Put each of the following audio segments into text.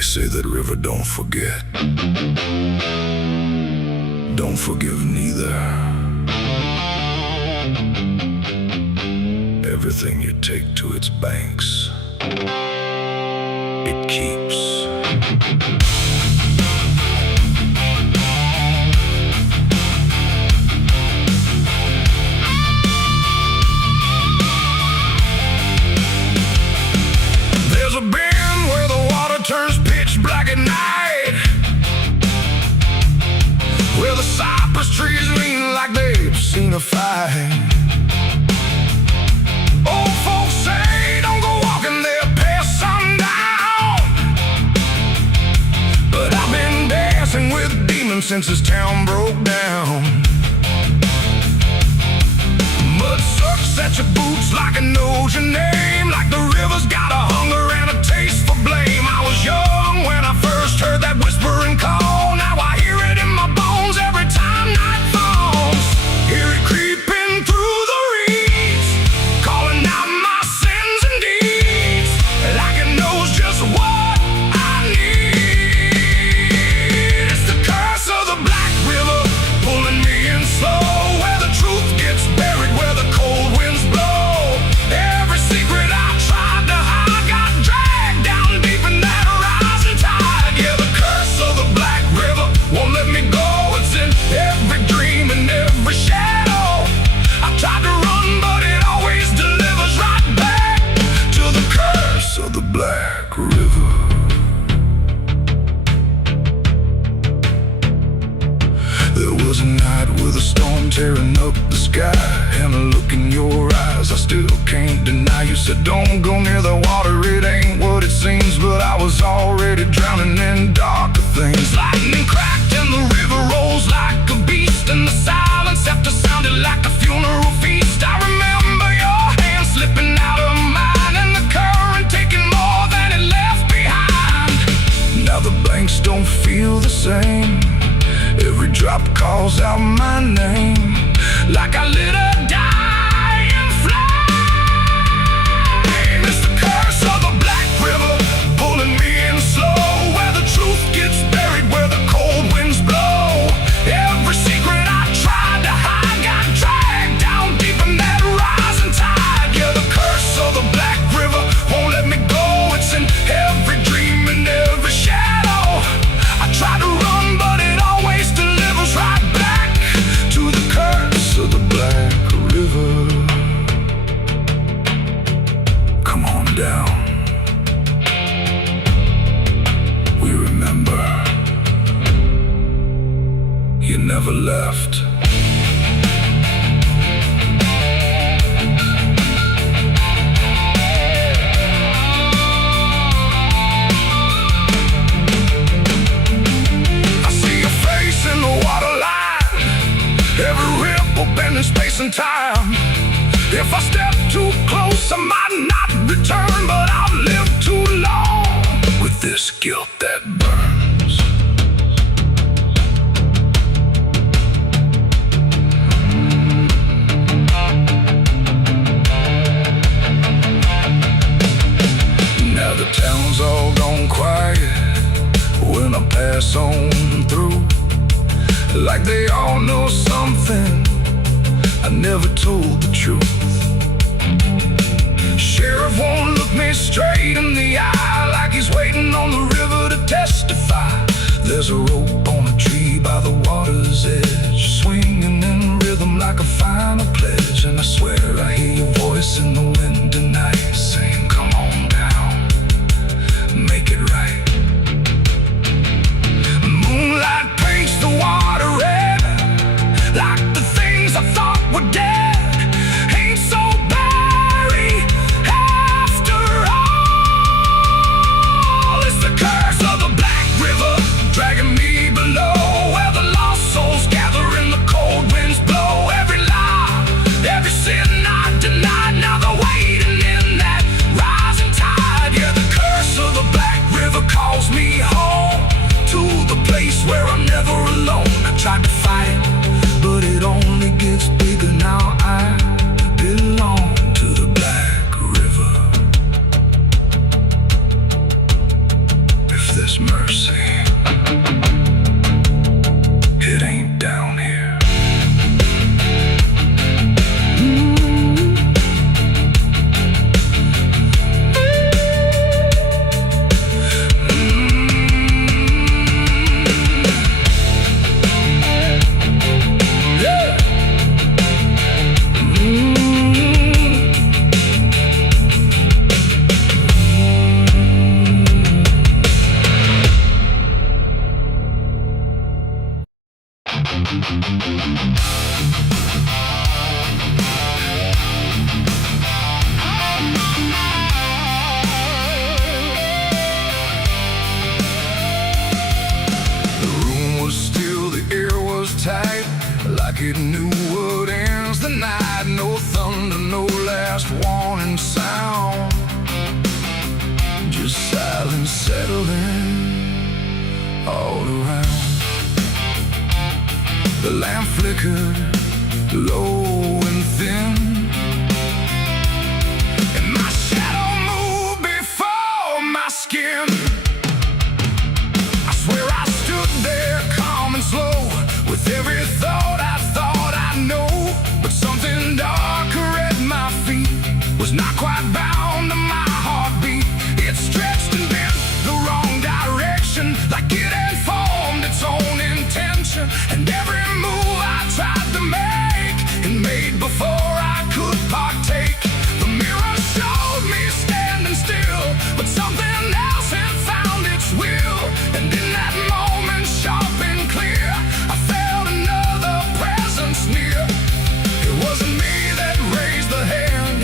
They say that river don't forget, don't forgive neither. Everything you take to its banks, it keeps. There's a bend where the water turns pitch black at night, where the cypress trees lean like they've seen a fight. Old folks say don't go walking there past sundown, but I've been dancing with demons since this town broke down. Mud sucks at your boots like it knows your name, like the river's got a hunger and a taste for blame. I was young when I first heard that whispering call. Now I hear it in my bones every time night falls. Hear it creeping through the reeds, calling out my sins and deeds, like it knows just what I need. It's the curse of the Black River, pulling me in slow, where the truth gets buried, where the cold winds blow. Every secret I tried to hide got dragged down deep in that rising tide. Yeah, the curse of the Black River won't let me go. It's in every dream and every shadow. I tried to run, but it always delivers right back to the curse of the Black River. There was a night with a storm tearing up the sky, and a look in your eyes I still can't deny. You said don't go near the water, it ain't what it seems, but I was already drowning in darker things. Lightning cracked and the river rolls like a beast, and the silence after sounded like a funeral feast. I remember your hand slipping out of mine, and the current taking more than it left behind. Now the banks don't feel the same, every drop calls out my name, like I lit a dying flame. It's the curse of the Black River, pulling me in slow, where the truth gets buried, where the cold winds blow. Every secret I tried to hide got dragged down deep in that rising tide. Yeah, the curse of the Black River won't let me go. It's in every dream and every shadow. I try to run, but it always delivers right back to the curse of the Black River. Come on down, we remember you never left. I see your face in the water line, every ripple bending space and time. If I step too close I might not return, but I've lived too long with this guilt that burns. Now the town's all gone quiet when I pass on through, like they all know something I never told the truth. Sheriff won't look me straight in the eye, like he's waiting on the river to testify. There's a rope on a tree by the water's edge, swinging in rhythm like a final pledge. And I swear I hear your voice in the wind tonight, saying come on down, make it right. Moonlight paints the water red, like the things I thought were dead ain't so buried after all. It's the curse of the Black River, dragging me below. mercy. It ain't down here. Like it knew what ends the night. No thunder, no last warning sound. Just silence settling all around. The lamp flickered low and thin, and my shadow moved before my skin. I swear I stood there calm and slow, with every thought I know, but something darker at my feet was not quite bound to my heartbeat. It stretched and bent the wrong direction, like it had formed its own intention. And every move I tried to make, it made before I could partake. The mirror showed me standing still, but something else had found its will. And in that moment, sharp and clear, I felt another presence near. It wasn't me that raised the hand,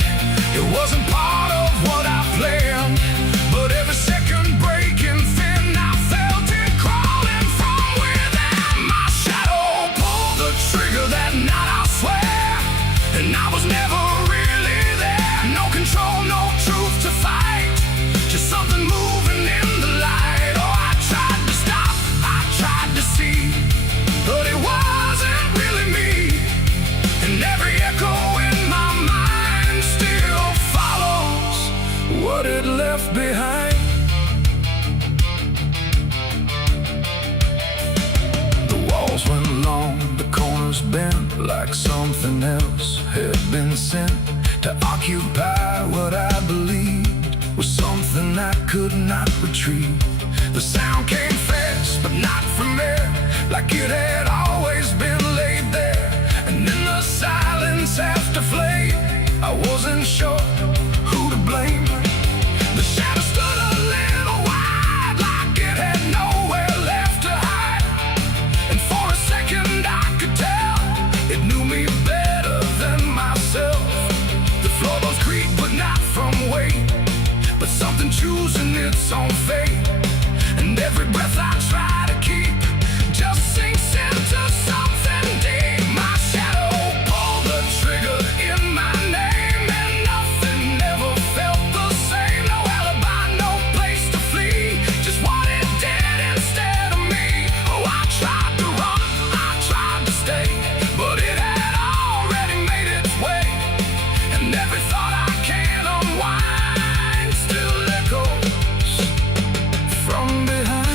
it wasn't part of what I planned, but every second breaking thin, I felt it crawling from within. My shadow pulled the trigger that night, I swear, and I was never really there. No control, no truth to fight, just something moving in the light. Oh, I tried to stop, I tried to see, but it wasn't really me. And every echo in my mind still follows what it left behind. The walls went long, the corners bent, like something else had been sent to occupy what I believed was something I could not retrieve. The sound came fast, but not from there, like it had always been laid there. And in the silence after flame, I wasn't sure who to blame. The shadow stood a little wide, like it had nowhere left to hide. And for a second I could tell it knew me better than myself. The floorboards creak, but not from weight, but something choosing its own fate. And every breath I try to keep just sinks into something deep. My shadow pulled the trigger in my name, and nothing ever felt the same. No alibi, no place to flee, just what it did instead of me. Oh, I tried to run, I tried to stay, but it had already made its way. And every thought I can't unwind still echoes from behind.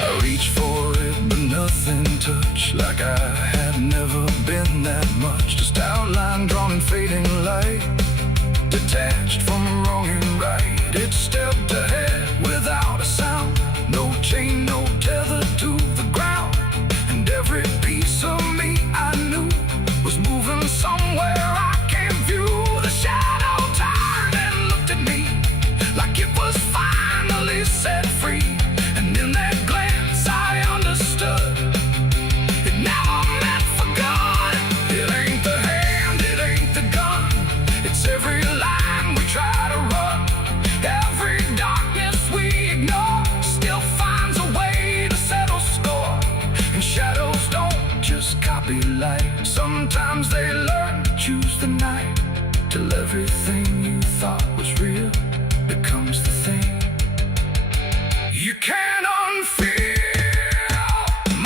I reached for it, but nothing touched, like I had never been that much. Just outline drawn in fading light, detached from wrong and right. It stepped ahead without a sound, no chain, no tether to the ground. And every piece of me I knew was moving somewhere I can't view. The shadow turned and looked at me, like it was finally set free. And in that glance I understood, it never meant for good. It ain't the hand, it ain't the gun, it's every line we try to run. Every darkness we ignore still finds a way to settle score. And shadows don't just copy light, sometimes they learn to choose the night, till everything you thought was real becomes the thing you can't unfeel.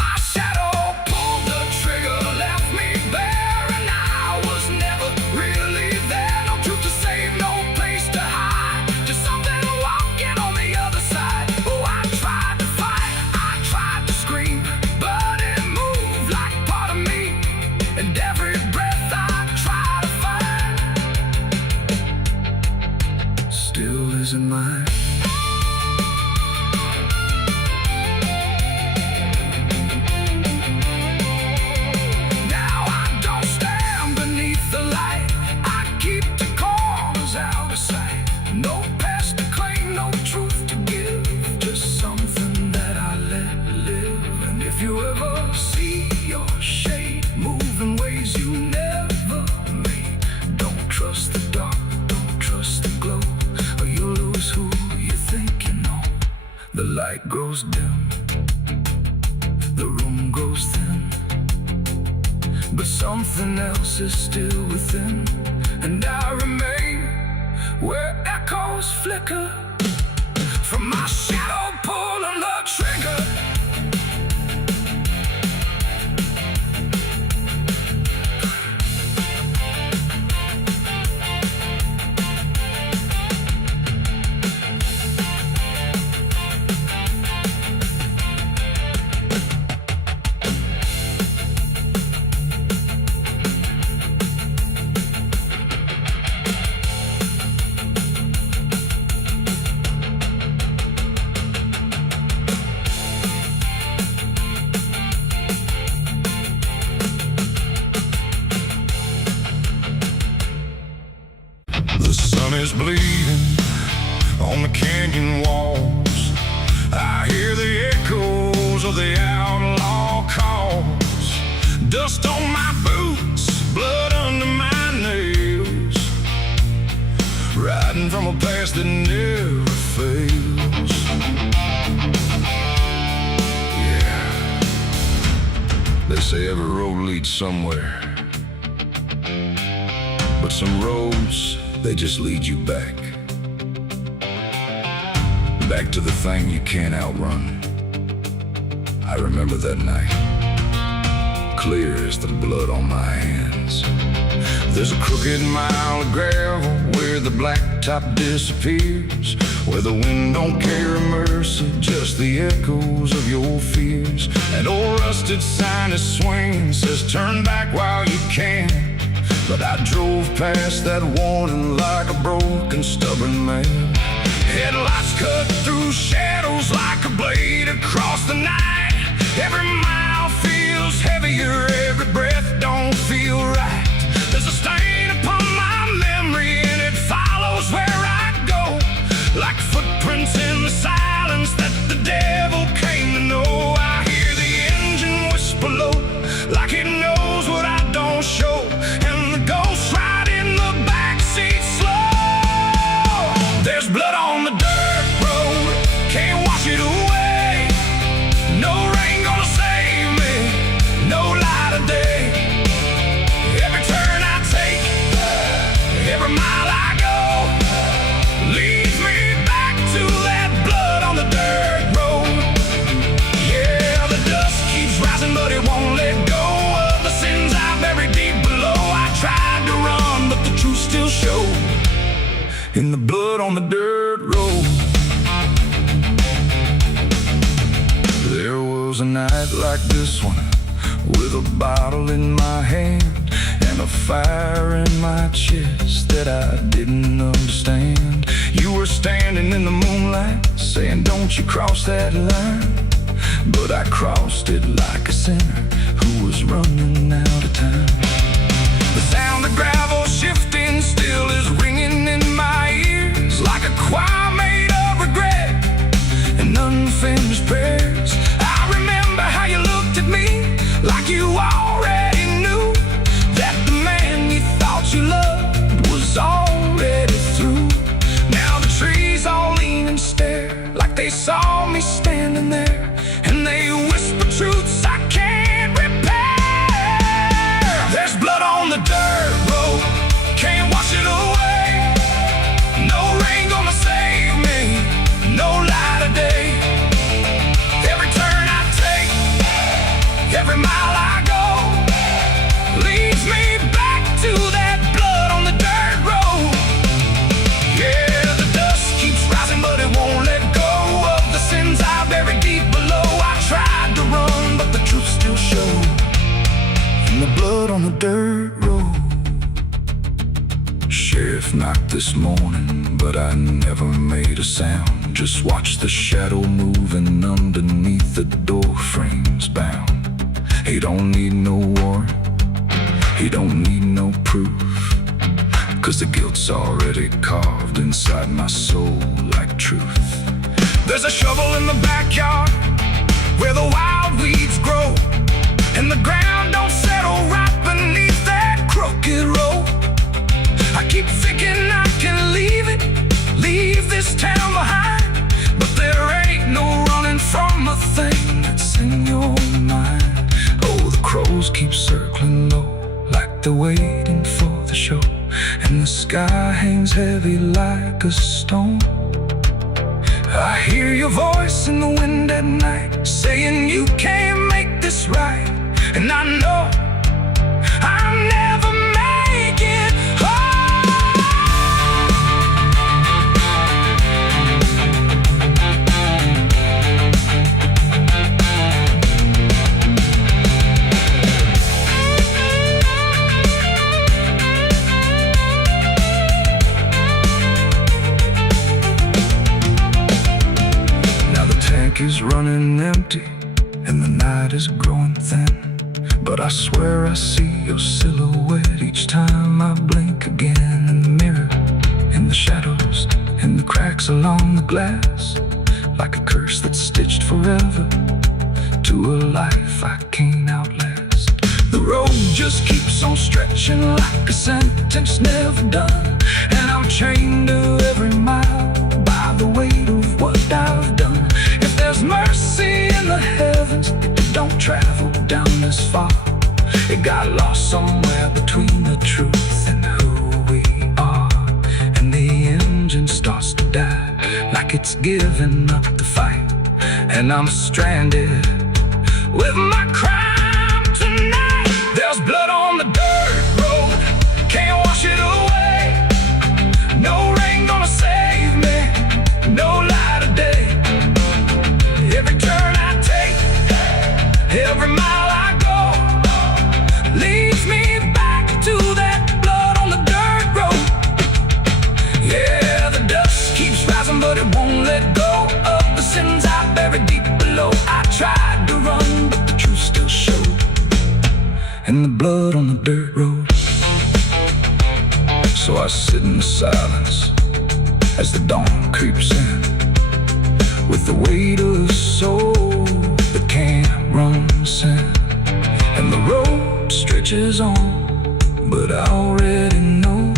My shadow pulled the trigger, left me bare, and I was never really there. No truth to save, no place light grows dim, the room grows thin, but something else is still within, and I remain where echoes flicker from my shadow pulling the trigger. The sun is bleeding on the canyon walls. I hear the echoes of the outlaw calls. Dust on my boots, blood under my nails, riding from a past that never fails. Yeah, they say every road leads somewhere, but some roads, they just lead you back to the thing you can't outrun. I remember that night, clear as the blood on my hands. There's a crooked mile of gravel where the blacktop disappears, where the wind don't carry mercy, just the echoes of your fears. An old rusted sign is swinging, says turn back while you can. But I drove past that warning like a broken, stubborn man. Headlights cut through shadows like a blade across the night. Every mile feels heavier, every breath don't feel right. There's a stain upon my memory and it follows where I go, like footprints in the silence that the devil came to know. I hear the engine whisper low, like it knows what I don't show, and the ghost ride in the backseat slow. There's blood on the dirt road, can't wash it away. No rain gonna save me, no light of day. Every turn I take, every mile I go, leads me back to that blood on the dirt road. Yeah, the dust keeps rising, but it won't let go of the sins I buried deep below. I tried to run, but the truth still showed in the blood on the dirt road. There was a night like this one, with a bottle in my hand and a fire in my chest that I didn't understand. You were standing in the moonlight, saying don't you cross that line. But I crossed it like a sinner who was running out of time. The sound of gravel shifting still is ringing in my ears, like a choir made of regret and unfinished prayers. I remember how you looked at me like you already knew that the man you thought you loved was already through. Now the trees all lean and stare like they saw me standing there, and they whisper truths I can't repair. There's blood on the dirt road, can't wash it away. No rain gonna save me, no light of day. Every turn I take, every mile I go, leads me back to that blood on the dirt road. Yeah, the dust keeps rising, but it won't let go of the sins I buried deep below. I tried to run, but the truth still showed in the blood on the dirt road. Sheriff knocked this morning, but I never made a sound. Just watched the shadow moving underneath the door frames bound. He don't need no warrant, he don't need no proof, 'cause the guilt's already carved inside my soul like truth. There's a shovel in the backyard where the wild weeds grow, and the ground don't settle right beneath that crooked road. I keep thinking I can leave this town behind, but there ain't no running from a thing that's in your mind. Oh, the crows keep circling low, like they're waiting for the show, and the sky hangs heavy like a stone. I hear your voice in the wind at night, saying you can't make this right. And I know I'll never make it is running empty and the night is growing thin, but I swear I see your silhouette each time I blink again. In the mirror, in the shadows, in the cracks along the glass, like a curse that's stitched forever to a life I can't outlast. The road just keeps on stretching like a sentence never done, and I'm chained to every mile by the weight of what I've done. If there's mercy in the heavens, it don't travel down this far. It got lost somewhere between the truth and who we are. And the engine starts to die, like it's giving up the fight. And I'm stranded with my crime tonight. There's blood on the dirt road, can't wash it away. No rain gonna save me, no light of day. Every turn I take, every mile I go, leads me back to that blood on the dirt road. Yeah, the dust keeps rising, but it won't let go of the sins I buried deep below. I tried to run, but the truth still showed, and the blood on the dirt road. So I sit in the silence as the dawn creeps in, with the weight of a soul that can't run sin. And the road stretches on, but I already know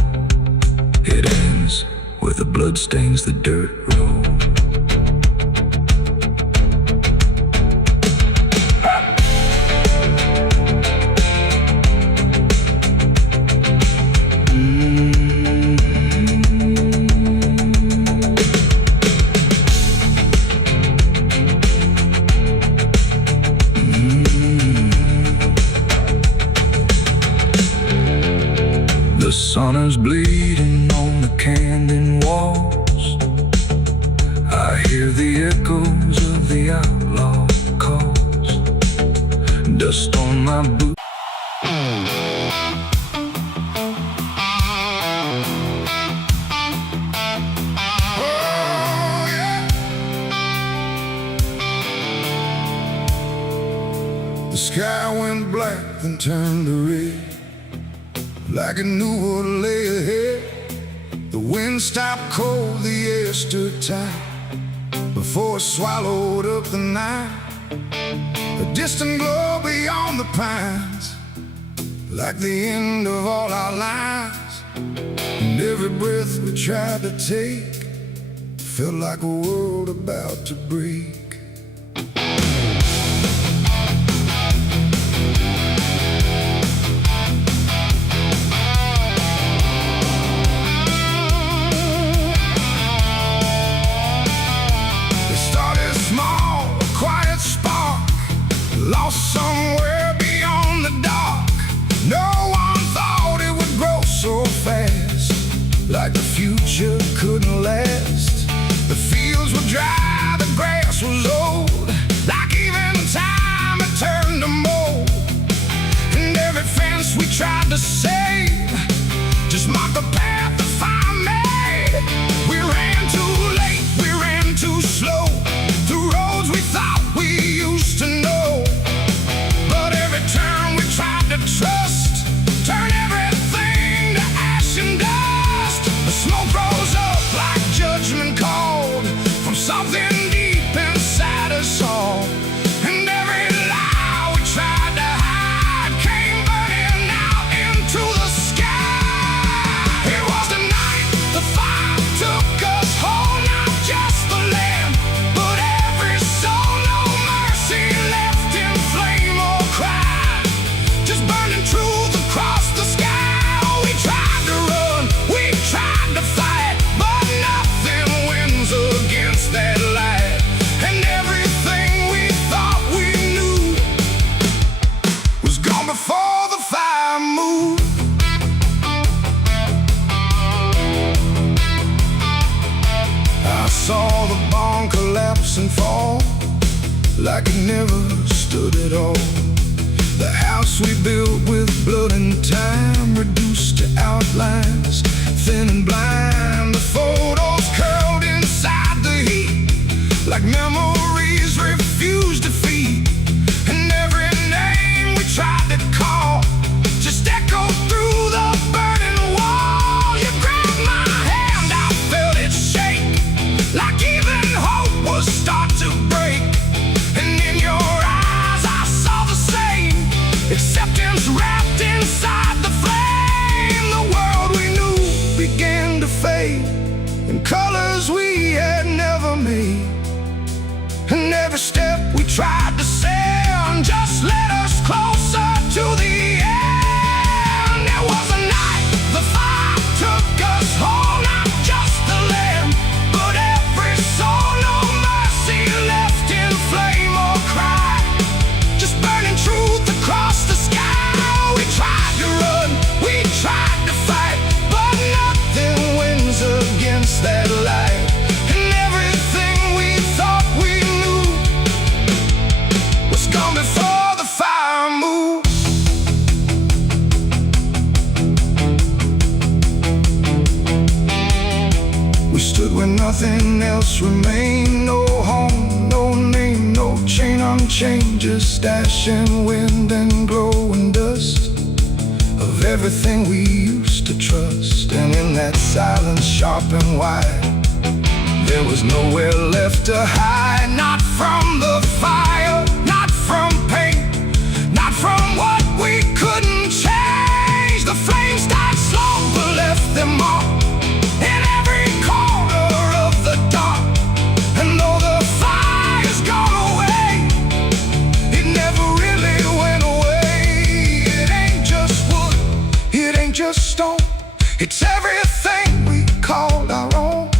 it ends where the blood stains the dirt road. The sun is bleeding on the canyon walls. I hear the echoes of the outlaw calls. Dust on my boots. Oh, yeah. The sky went black, then turned to red, like it knew what lay ahead. The wind stopped cold, the air stood tight, before it swallowed up the night. A distant glow beyond the pines, like the end of all our lives. And every breath we tried to take felt like a world about to break. Lost somewhere beyond the dark. No one thought it would grow so fast, like the future couldn't last. The fields were dry, the grass was old, like even time had turned to mold. And every fence we tried to save just marked the path the fire made. We ran too late, we ran too slow, through roads we thought we used to know. Turn we tried to trust, turn everything to ash and dust. The smoke rose up like judgment like it never stood at all. The house we built with blood and time, reduced to outlines, thin and blind. The photos curled inside the heat, like memories refused to feed. And every name we tried to call just echoed through the burning wall. You grabbed my hand, I felt it shake, like even hope was start to break. And in your eyes I saw the same, acceptance wrapped inside the flame. The world we knew began to fade in colors we had never made. And every step we tried to send just led us closer to the end. There was a night the fire took us home, not just the land, but every soul. No mercy left in flame or cry, just burning truth across the sky. We tried to run, we tried to fight, but nothing wins against that light. And everything we thought we knew was gone before the fire moved. We stood where nothing else remained. No home, no name, no chain unchained, just ash and wind and glowing dust of everything we used to trust. And in that silence, sharp and wide, there was nowhere left to hide. Not from the fire, not from pain, not from what we couldn't change. The flames died slow but left them all in every corner of the dark. And though the fire's gone away, it never really went away. It ain't just wood, it ain't just stone, it's everything we called our own.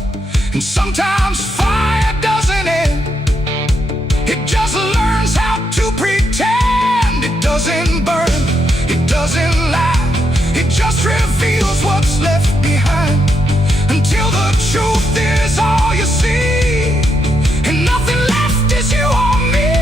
And sometimes fire doesn't end, it just learns how to pretend. It doesn't burn, it doesn't lie, it just reveals what's left behind, until the truth is all you see, and nothing left is you or me.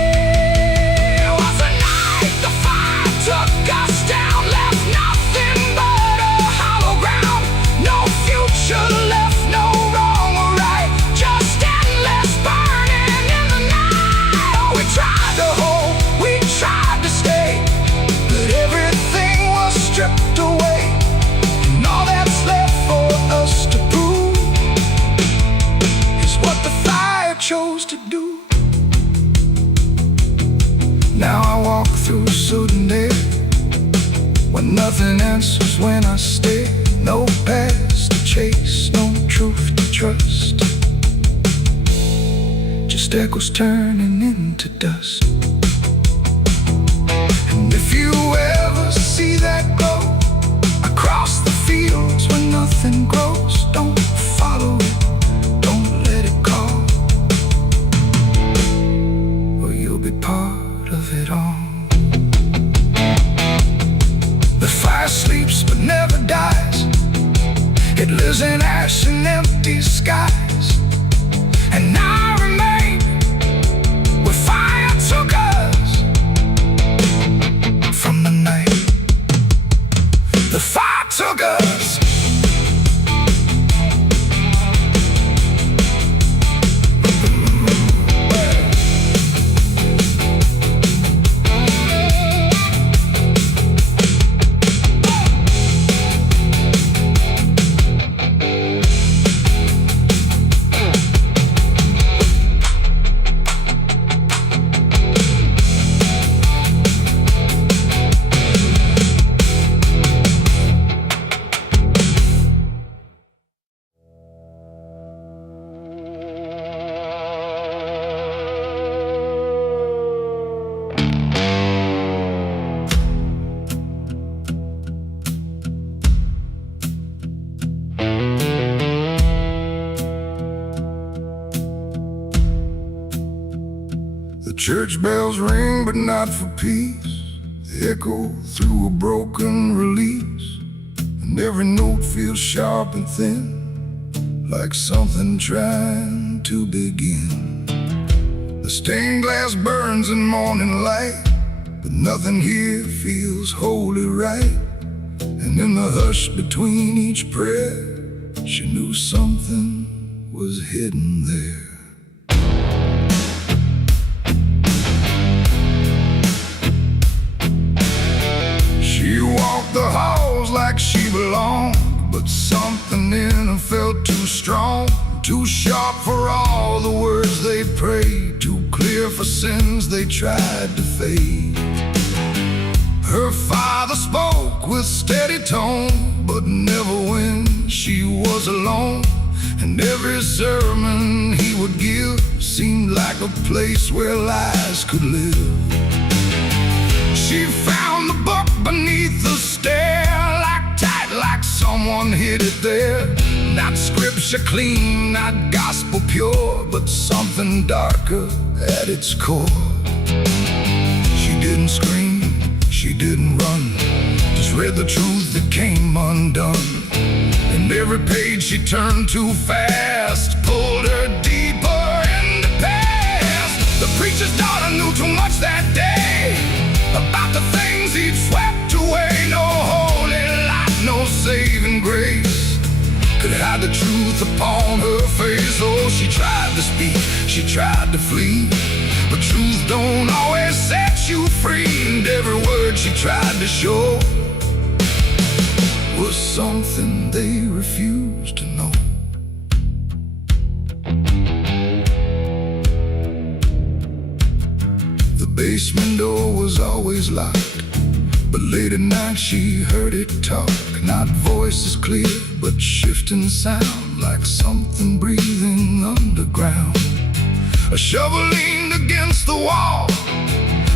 It was a night the fire took us down, left nothing but a hollow ground. No future left, no wrong or right, just endless burning in the night. Oh, we tried to hold, we tried to stay, but everything was stripped away. And all that's left for us to prove is what the fire chose to do. Now I walk through sudden air, when nothing answers when I stare. No past to chase, no truth to trust, just echoes turning into dust. And if you ever see that glow across the fields where nothing grows, don't follow it, don't let it call, or you'll be part of it all. The fire sleeps but never dies, it lives in ash and empty skies. And I remain where fire took us from the night the fire took us. Church bells ring, but not for peace. They echo through a broken release, and every note feels sharp and thin, like something trying to begin. The stained glass burns in morning light, but nothing here feels wholly right. And in the hush between each prayer, she knew something was hidden there. She walked the halls like she belonged, but something in her felt too strong, too sharp for all the words they prayed, too clear for sins they tried to fade. Her father spoke with steady tone, but never when she was alone. And every sermon he would give seemed like a place where lies could live. She found the book beneath the stair, like tight, like someone hid it there. Not scripture clean, not gospel pure, but something darker at its core. She didn't scream, she didn't run, just read the truth that came undone. And every page she turned too fast pulled her deeper in the past. The preacher's daughter knew too much that day about the things he'd swept away. No holy light, no saving grace could hide the truth upon her face. Oh, she tried to speak, she tried to flee, but truth don't always set you free. And every word she tried to show was something they refused to know. The basement door was always locked, but late at night she heard it talk. Not voices clear, but shifting sound, like something breathing underground. A shovel leaned against the wall,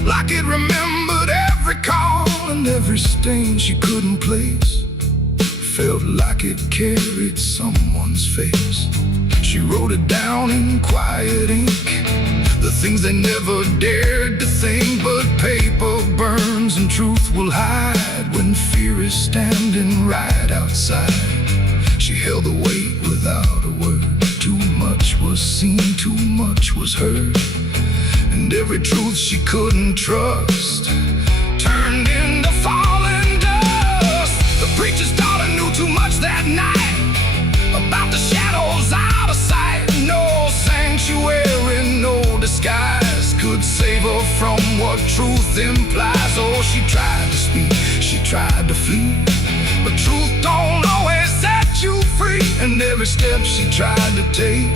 like it remembered every call. And every stain she couldn't place felt like it carried someone's face. She wrote it down in quiet ink, the things they never dared to think. But paper burns and truth will hide when fear is standing right outside. She held the weight without a word. Too much was seen, too much was heard, and every truth she couldn't trust turned into falling dust. The preacher's daughter knew too much that night about the shadows out of sight. No sanctuary, no disguise could save her from what truth implies. Oh, she tried to speak, she tried to flee, but truth don't always set you free. And every step she tried to take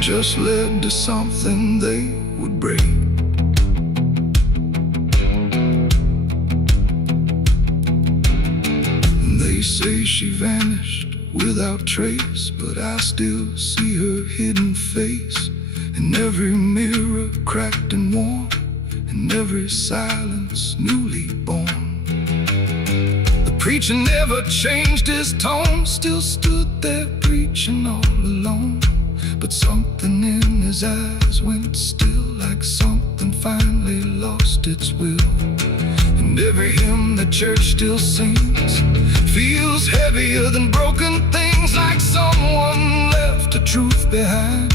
just led to something they would break. They say she vanished without trace, but I still see her hidden face in every mirror cracked and worn, in every silence newly born. The preacher never changed his tone, still stood there preaching all alone. But something in his eyes went still, like something finally lost its will. And every hymn the church still sings feels heavier than broken things, like someone left a truth behind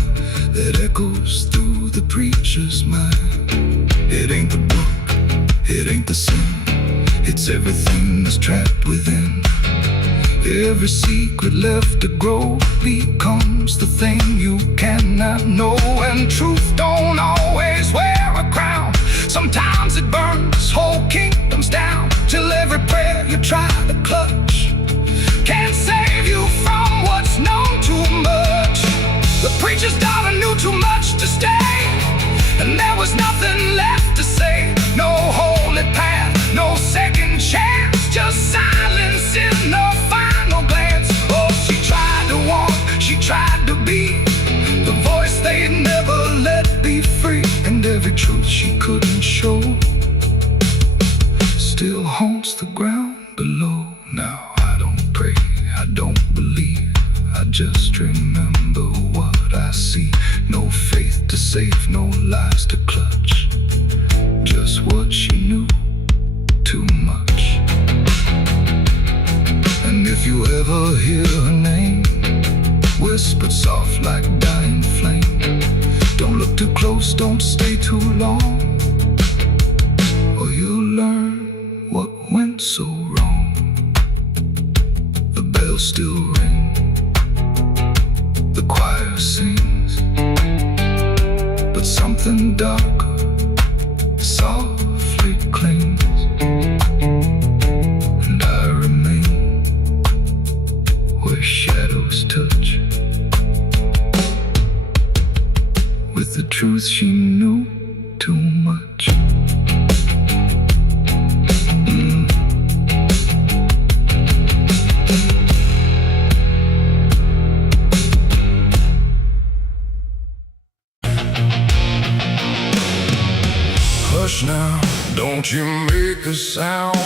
that echoes through the preacher's mind. It ain't the book, it ain't the sin, it's everything that's trapped within. Every secret left to grow becomes the thing you cannot know. And truth don't always wear a crown, sometimes it burns whole kingdoms down, till every prayer you try to clutch can't save you from what's known too much. The preacher's daughter knew too much to stay, and there was nothing left to say. No holy path, no second chance, just silence in the final glance. Oh, she tried to walk, she tried to be the voice they'd never let be free. And every truth she couldn't show still haunts the ground below. Now I don't pray, I don't believe, I just remember what I see. No faith to save, no lies to clutch, just what she knew, too much. And if you ever hear her name whispered soft like dying flame, Don't look too close, don't stay too long, or you'll learn what went so wrong. The bells still ring, the choir sings, but something darker softly clings, and I remain where shadows touch, with the truth she knew too much. Hush now, don't you make a sound.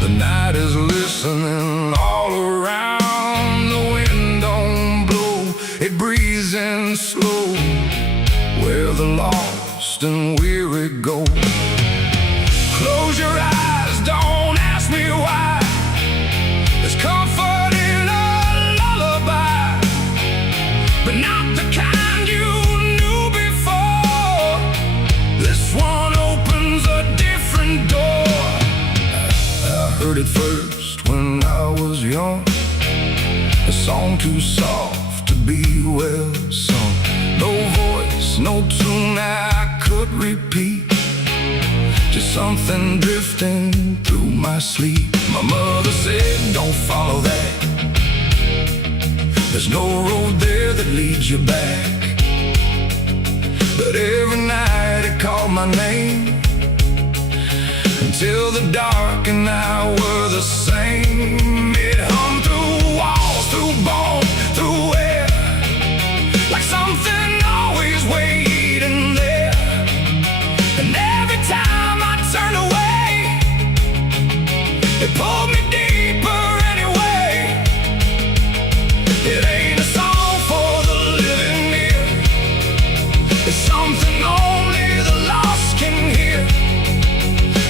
The night is listening all around. The wind don't blow, it breathes in slow, where the lost and weary go. Close your eyes, don't ask me why. There's comfort in a lullaby, but not the kind you knew before. This one opens a different door. I heard it first when I was young, a song too soft to be well sung. No voice, no tune I could repeat, just something drifting through my sleep. My mother said, don't follow that, there's no road there that leads you back. But every night it called my name, until the dark and I were the same. It hummed through walls, through bone, through air, like something always waiting there. And every time I turned away, it pulled me deeper anyway. It ain't a song for the living ear, it's something only the lost can hear.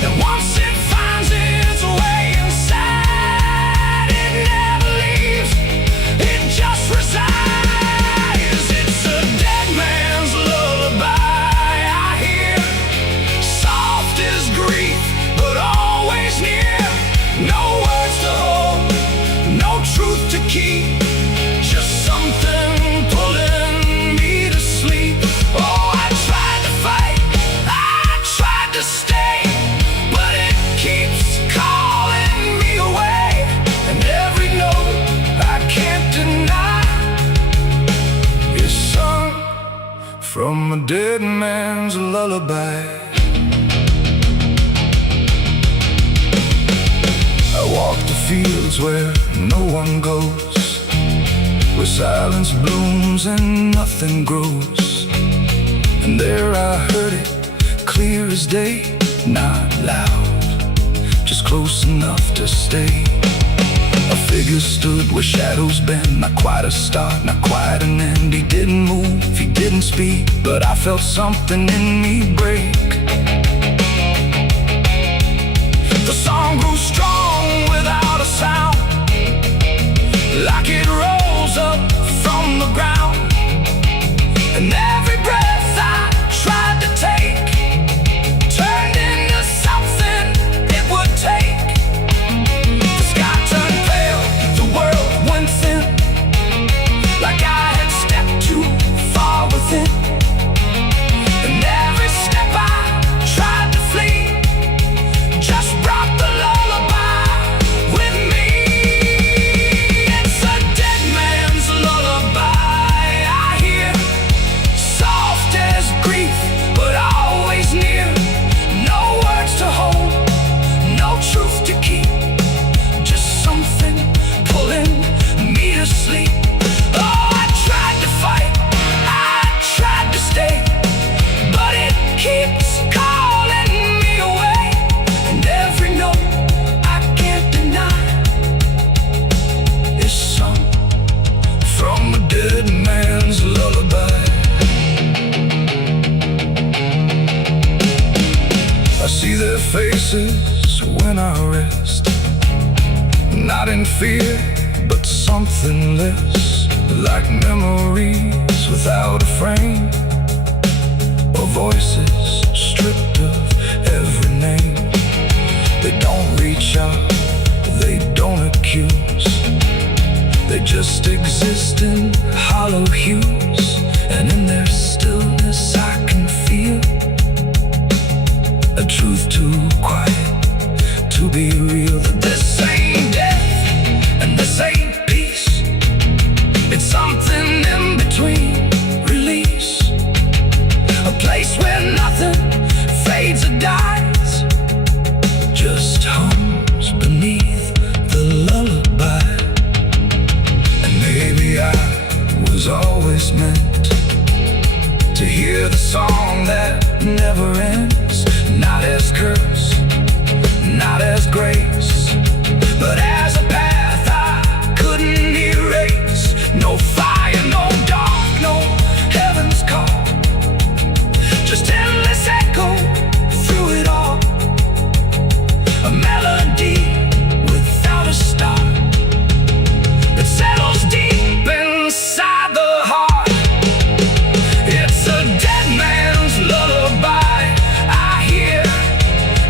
And once it finds its way inside, it never leaves, it just resides. It's a dead man's lullaby I hear, soft as grief, but always near. No words to hold, no truth to keep, just something pulling me to sleep. Oh, I tried to fight, I tried to stay, but it keeps calling me away. And every note I can't deny is sung from a dead man's lullaby. I walk the fields where no one goes, where silence blooms and nothing grows. And there I heard it, clear as day, not loud, just close enough to stay. A figure stood where shadows bend, not quite a start, not quite an end. He didn't move, he didn't speak, but I felt something in me break. The song grew strong without a sound, like it rose up from the ground. And every breath I tried to take turned into something it would take. The sky turned pale, the world went thin, like I had stepped too far within. And every step I tried to flee just brought the lullaby with me. It's a dead man's lullaby I hear, soft as grief, but always near. No words to hold, no truth to keep, just something pulling me to sleep. Oh, I tried to fight, I tried to stay, but it keeps calling me away. And every note I can't deny is sung from a dead man's lullaby. I see their faces when I rest, not in fear, but something less, like memories without a frame, or voices stripped of every name. They don't reach out, they don't accuse, they just exist in hollow hues. And in their stillness I can feel a truth too quiet to be real. That this ain't death and this ain't peace, it's something in between. Release, a place where nothing fades or dies, just hums beneath the lullaby. And maybe I was always meant to hear the song that never ends, not as curse, not as grace, but as a path I couldn't erase. No fire, no dark, no heaven's call, just endless echo through it all. A melody without a start that settles deep inside the heart. It's a dead man's lullaby I hear,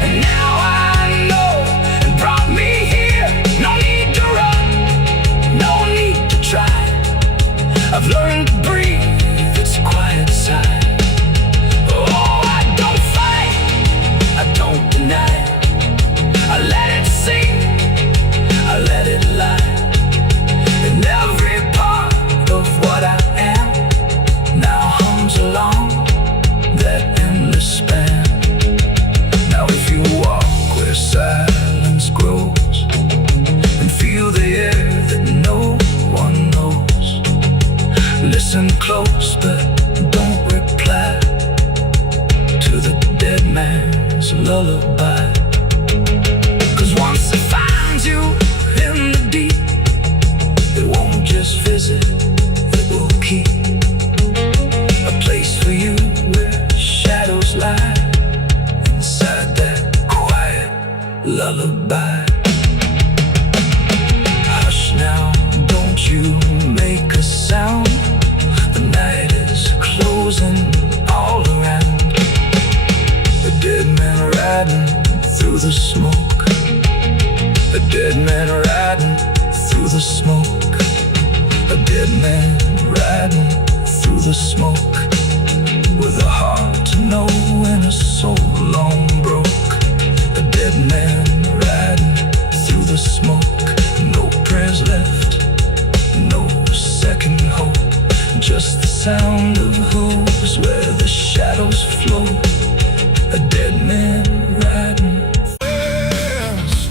and now I know it brought me here. No need to run, no need to try, I've learned to breathe its quiet side. Oh, I don't fight, I don't deny, I let it sing, I let it lie. And every part of what I am now hums along that endless span. Now if you walk where silence grows and feel the air that no one knows, listen close but don't reply to the dead man's lullaby. 'Cause once it finds you in the deep, it won't just visit, it will keep a place for you where shadows lie inside that quiet lullaby. Hush now, don't you make a sound, the night is closing all around. A dead man riding through the smoke, a dead man riding through the smoke, a dead man riding through the smoke, with a heart to know and a soul long broke. A dead man riding through the smoke, no prayers left, no second hope, just the sound of hooves where the shadows flow. A dead man riding west.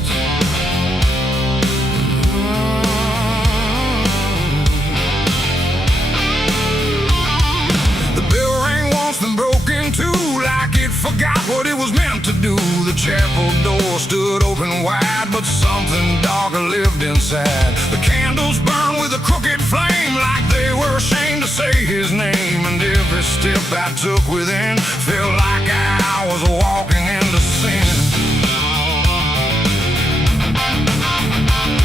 The bell ring once been broken too, like it forgot what it was meant to do. The chapel door stood open wide, but something darker lived inside. The candles burned with a crooked flame, like they were ashamed to say his name. And every step I took within felt like I was walking into sin.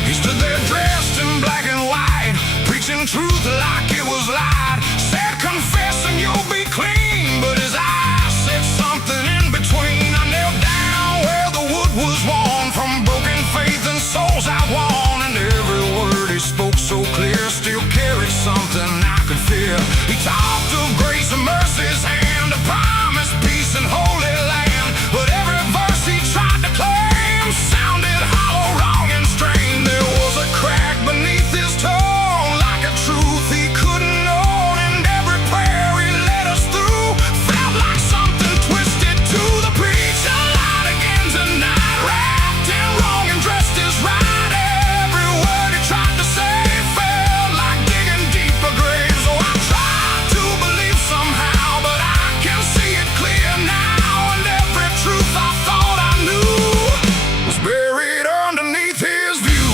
He stood there dressed in black and white, preaching truth like it was lied. Said, confess and you'll be clean, but his eyes said something in between. I knelt down where the wood was worn from broken faith and souls I won. And every word he spoke so clear still carried something I could fear. He talked of grace and mercy's hand, a promise, peace and holy land. But every verse he tried to claim sounded hollow, wrong and strained. There was a crack beneath his tone, like a truth he couldn't own. And every prayer he led us through felt like something twisted to the preach. A light again tonight, wrapped in wrong and dressed as right. Every word he tried to say felt like digging deeper graves. So I tried to believe somehow, but I can see it clear now. And every truth I thought I knew was buried underneath his view.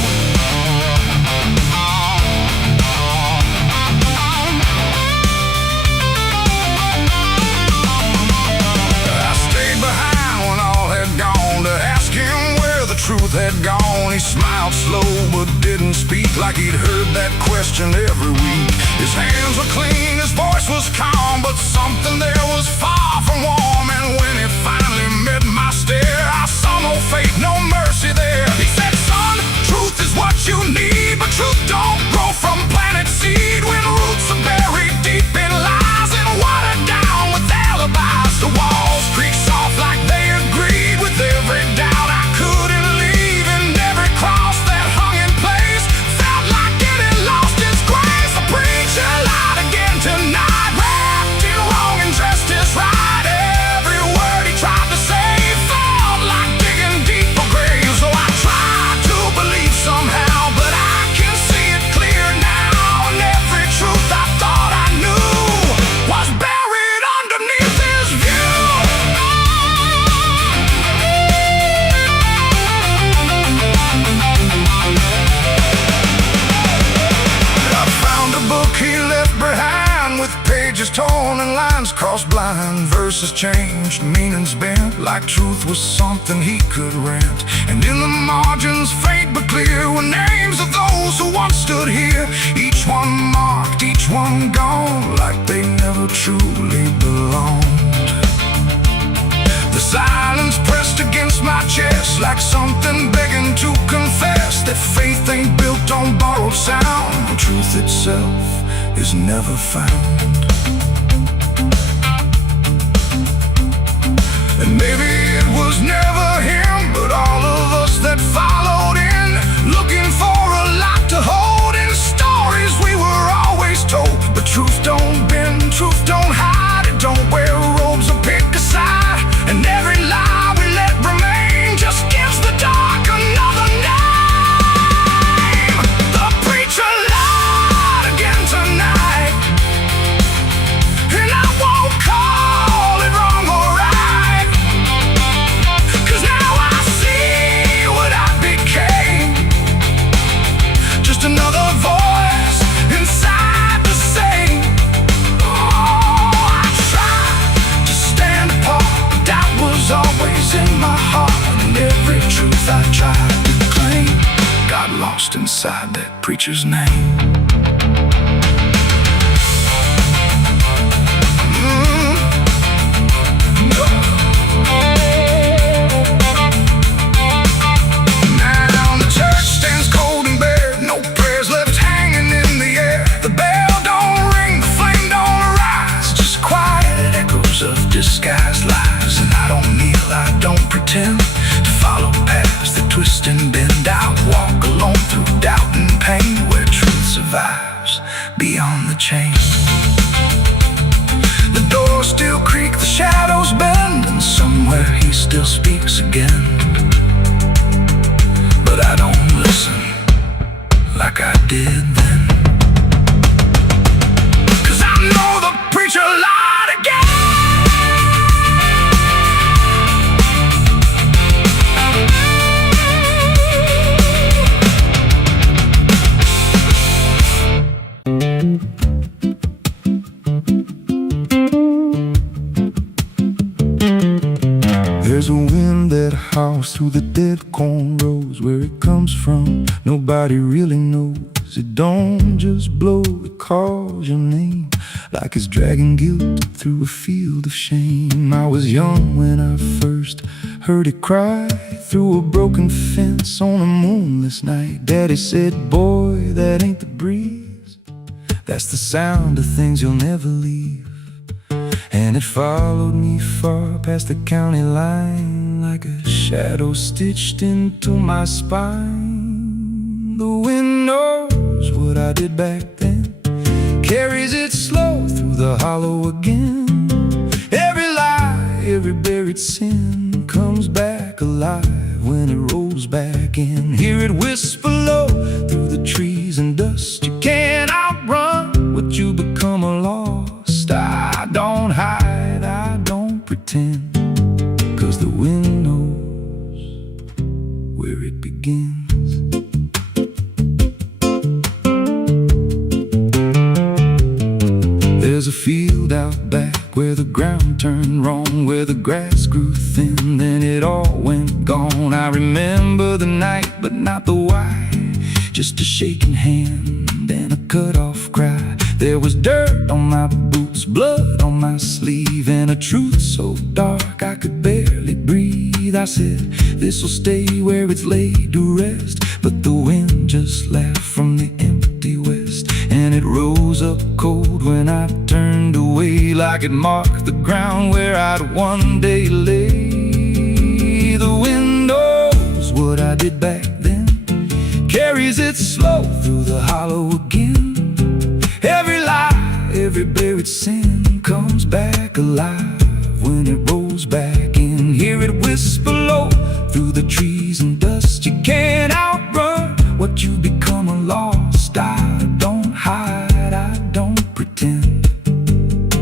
I stayed behind when all had gone to ask him where the truth had gone. He smiled slow but didn't speak, like he'd heard that question every week. His hands were clean, his voice was calm, but something there was far from warm. And when he finally met my stare, I saw no fate, no mercy there. He said, son, truth is what you need, but truth don't grow from planet seed. When roots are buried deep in lies and watered down with alibis, the walls creak soft like they agreed with every doubt I couldn't leave, and every cross that hung in place felt like it had lost its grace. The preacher lied again tonight, wrapped in wrong and dressed as right. Every word he tried to say felt like digging deep for graves. So I tried to believe somehow, but I can see it clear now, and every truth I thought I knew was buried underneath his view. I found a book he left behind, with pages torn and lines crossed blind. Verses changed, meanings bent, like truth was something he could rent. And in the margins, faint but clear, were names of those who once stood here. Each one marked, each one gone, like they never truly belonged. The silence pressed against my chest, like something begging to confess that faith ain't built on borrowed sound. The truth itself is never found. And maybe it was never him, but all of us that followed in, looking for a lot to hold in stories we were always told. But truth don't bend, truth don't hide, it don't wear robes or pick a side. And every lie we let remain just gives the dark another name. The preacher lied again tonight, and I won't call it wrong or right, 'cause now I see what I became. Just another voice inside the same. Oh, I tried to stand apart, but doubt was always in my heart. And every truth I tried to claim got lost inside that preacher's name. Now the church stands cold and bare, no prayers left hanging in the air. The bell don't ring, the flame don't rise, just quiet echoes of disguised lies. And I don't kneel, I don't pretend to follow paths that twist and bend. I walk alone through doubt and pain, where truth survives beyond the chain. The doors still creak, the shadows bend, and somewhere he still speaks again. But I don't listen like I did then, 'cause I know the preacher lied again. There's a wind that howls through the dead corn rows. Where it comes from, nobody really knows. It don't just blow, it calls your name, like it's dragging guilt through a field of shame. I was young when I first heard it cry through a broken fence on a moonless night. Daddy said, boy, that ain't the breeze, that's the sound of things you'll never leave. And it followed me far past the county line, like a shadow stitched into my spine. The wind knows what I did back then, carries it slow through the hollow again. Every lie, every buried sin comes back alive when it rolls back in. Hear it whisper low through the trees and dust. You can't outrun what you become lost. I don't hide, I don't pretend, 'cause the wind knows where it begins. There's a field out back where the ground turned wrong, where the grass grew thin, then it all went gone. I remember the night, but not the why, just a shaking hand and a cut-off cry. There was dirt on my boots, blood on my sleeve, and a truth so dark I could barely breathe. I said, this'll stay where it's laid to rest, but the wind just laughed from the empty west, and it rose up cold when I turned away, like it marked the ground where I'd one day lay. The wind knows what I did back then, carries it slow through the hollow again. Every lie, every buried sin comes back alive when it rolls back in. Hear it whisper low through the trees and dust. You can't outrun what you become a lost. I don't hide, I don't pretend,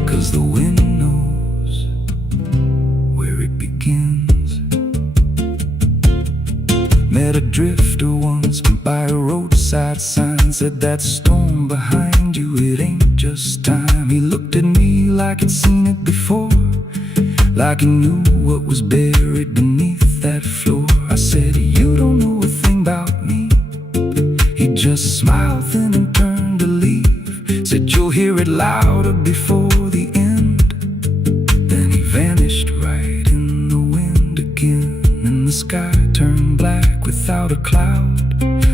'cause the wind knows where it begins. Met a drifter once by a roadside sign, said that storm behind you, it ain't just time. He looked at me like he'd seen it before, like he knew what was buried beneath that floor. I said, you don't know a thing about me. He just smiled thin and turned to leave, said, you'll hear it louder before the end. Then he vanished right in the wind again, and the sky turned black without a cloud,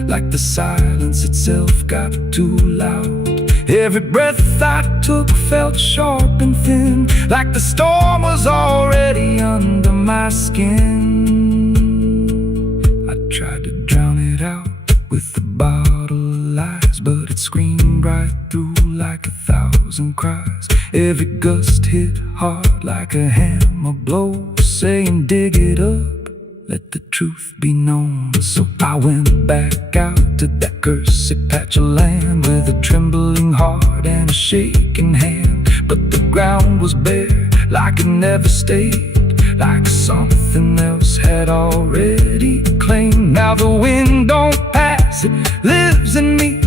like the silence itself got too loud. Every breath I took felt sharp and thin, like the storm was already under my skin. I tried to drown it out with a bottle of lies, but it screamed right through like 1,000 cries. Every gust hit hard like a hammer blow, saying dig it up, let the truth be known. So I went back out to that cursed patch of land with a trembling heart and a shaking hand. But the ground was bare, like it never stayed, like something else had already claimed. Now the wind don't pass, it lives in me,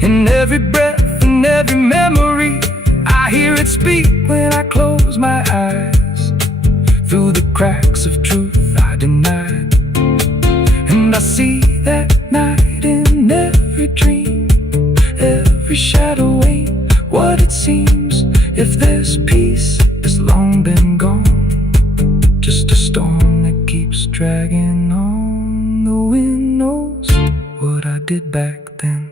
in every breath and every memory. I hear it speak when I close my eyes, through the cracks of truth I denied. And I see that night in every dream, every shadow ain't what it seems. If there's peace, it's long been gone, just a storm that keeps dragging on. The wind knows what I did back then.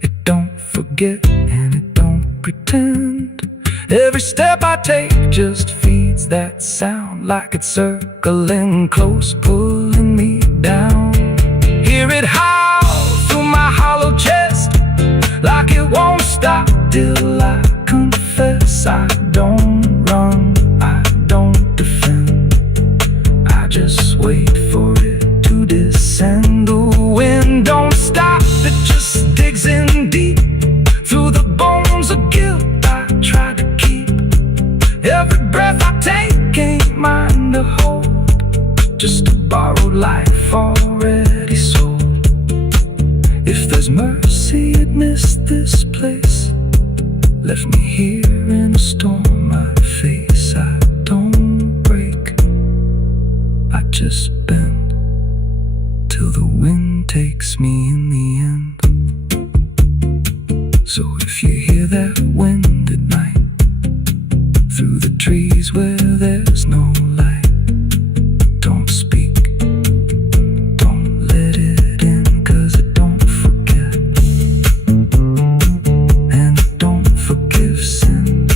It don't forget and it don't pretend. Every step I take just feeds that sound, like it's circling close, pulling me down. Hear it howl through my hollow chest, like it won't stop till I confess. I don't run, I don't defend, I just wait for it to descend. The wind don't stop, it just digs in deep, through the bones of guilt I try to keep. Every breath I take ain't mine to hold, just a borrowed life already sold. If there's mercy, it missed this place, left me here in a storm I face. I don't break, I just bend, till the wind takes me in the end. So if you hear that wind at night, through the trees where there's no light, don't speak, don't let it in, 'cause it don't forget, and it don't forgive sin.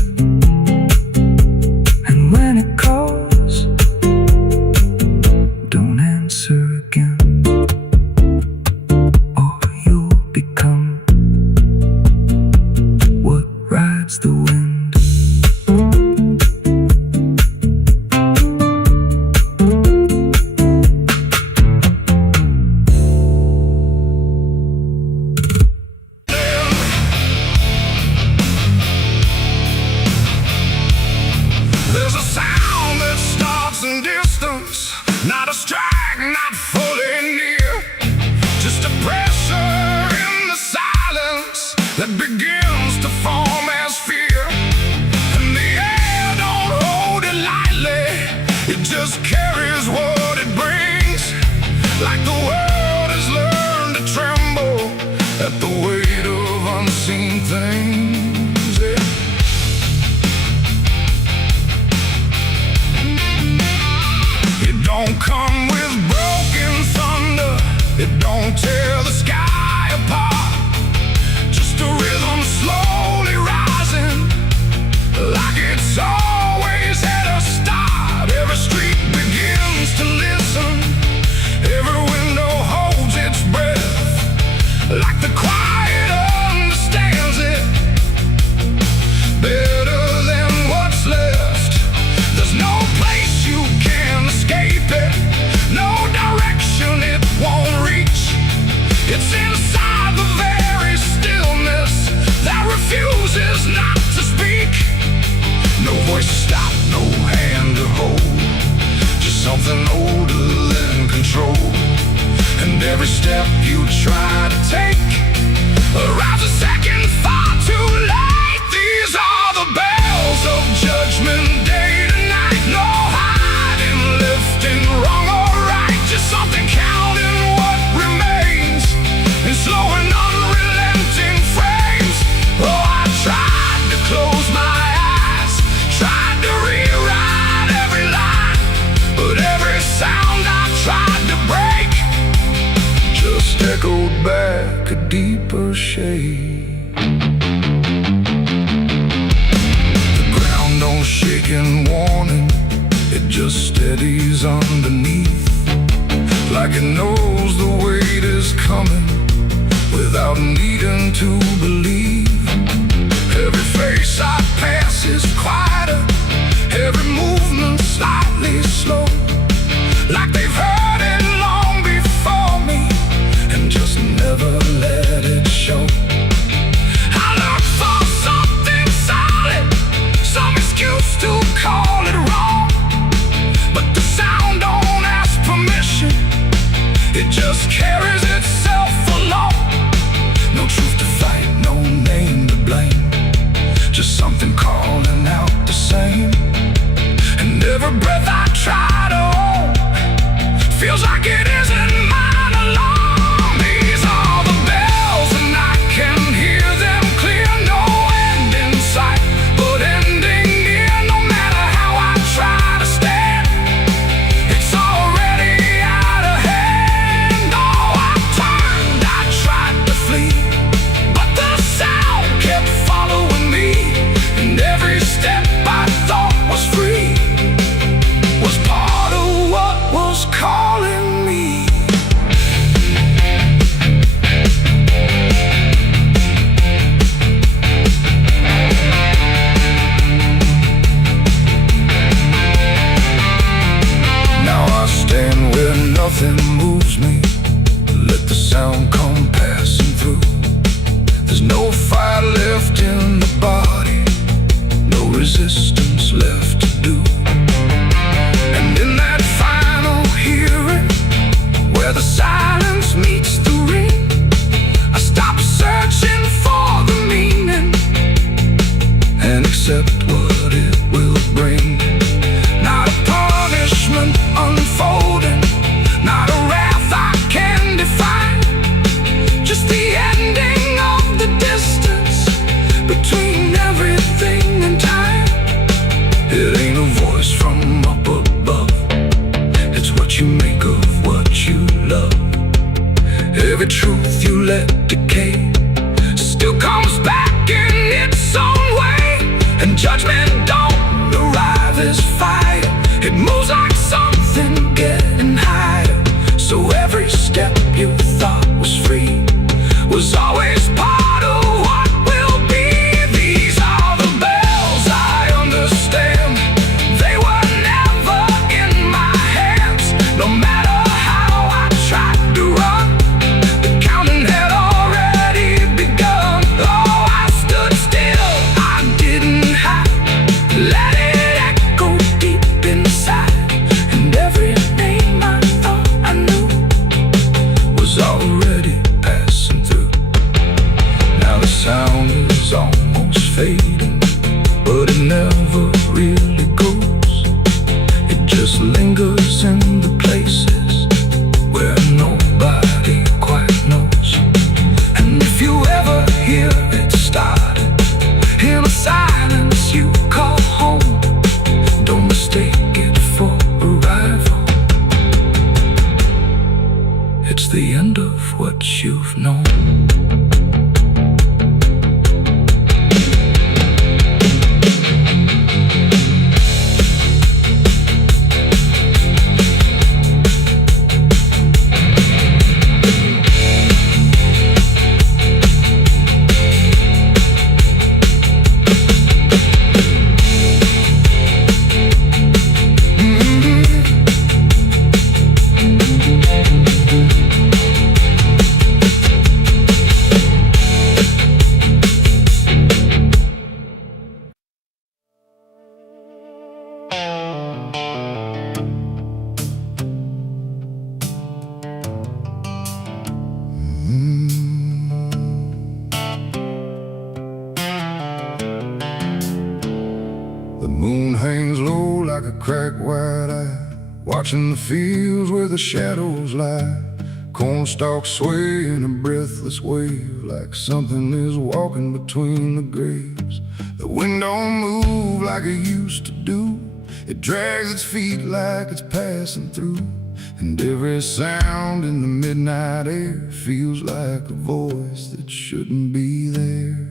And when it calls, don't answer again, or you'll become what rides the wind. There's a sound that starts in distance, not a strike, not fully near, just a pressure in the silence that begins to form as fear. And the air weight of unseen things, yeah. It don't come with broken thunder, it don't tear the sky apart. Just a rhythm slowly rising, like it's always at a start. Every street begins to listen, every window holds its breath, like the quiet understands it better than what's left. There's no place you can escape it, no direction it won't reach. It's inside the very stillness that refuses not to speak. No voice to stop, no hand to hold, just something older than control. And every step you try to take arrives a second far too late. These are the bells of judgment day to night. No hiding, lifting, wrong or right, just something counting what remains in slow and unrelenting frames. Oh, I tried to close my eyes, tried to rewrite every line, but every sound I tried to break just echoed back a deeper shade. The ground don't shake in warning, it just steadies underneath, like it knows the weight is coming without needing to believe. Every face I pass is quieter, every movement slightly slow, like they've heard it long before me and just never let it show. I look for something solid, some excuse to call it wrong, but the sound don't ask permission, it just carries itself along. No truth to fight, no name to blame, just something calling out the same. And every breath I try to hold feels like it isn't mine alone. These are the bells and I can hear them clear. No end in sight, but ending near. No matter how I try to stand, it's already out of hand. Oh, I turned, I tried to flee, but the sound kept following me, and every step I thought was free was part of what was calling me. Now I stand where nothing moves me, let the sound come passing through. There's no fire left in the body, no resistance left to do. And in that final hearing, where the silence meets the ring, I stop searching for the meaning and accept what it will bring. Not a punishment unfolding, not a wrath I can define, just the ending of the distance between everything and time. It ain't a voice from up above, it's what you make of what you love. Every truth you let decay still comes back in its own way, and judgment don't arrive as fire, it moves like something getting higher. So every step you thought was free was always part of what will be. These are the bells I understand, they were never in my hands. No matter how I tried to run, the counting had already begun. Oh, I stood still, I didn't hide, let it echo deep inside, and every name I thought I knew was already passing through. Now the sound is almost fading, but it never really goes. It just lingers in the places where nobody quite knows. And if you ever crack wide eye, watching the fields where the shadows lie. Corn stalks sway in a breathless wave, like something is walking between the graves. The wind don't move like it used to do. It drags its feet like it's passing through. And every sound in the midnight air feels like a voice that shouldn't be there.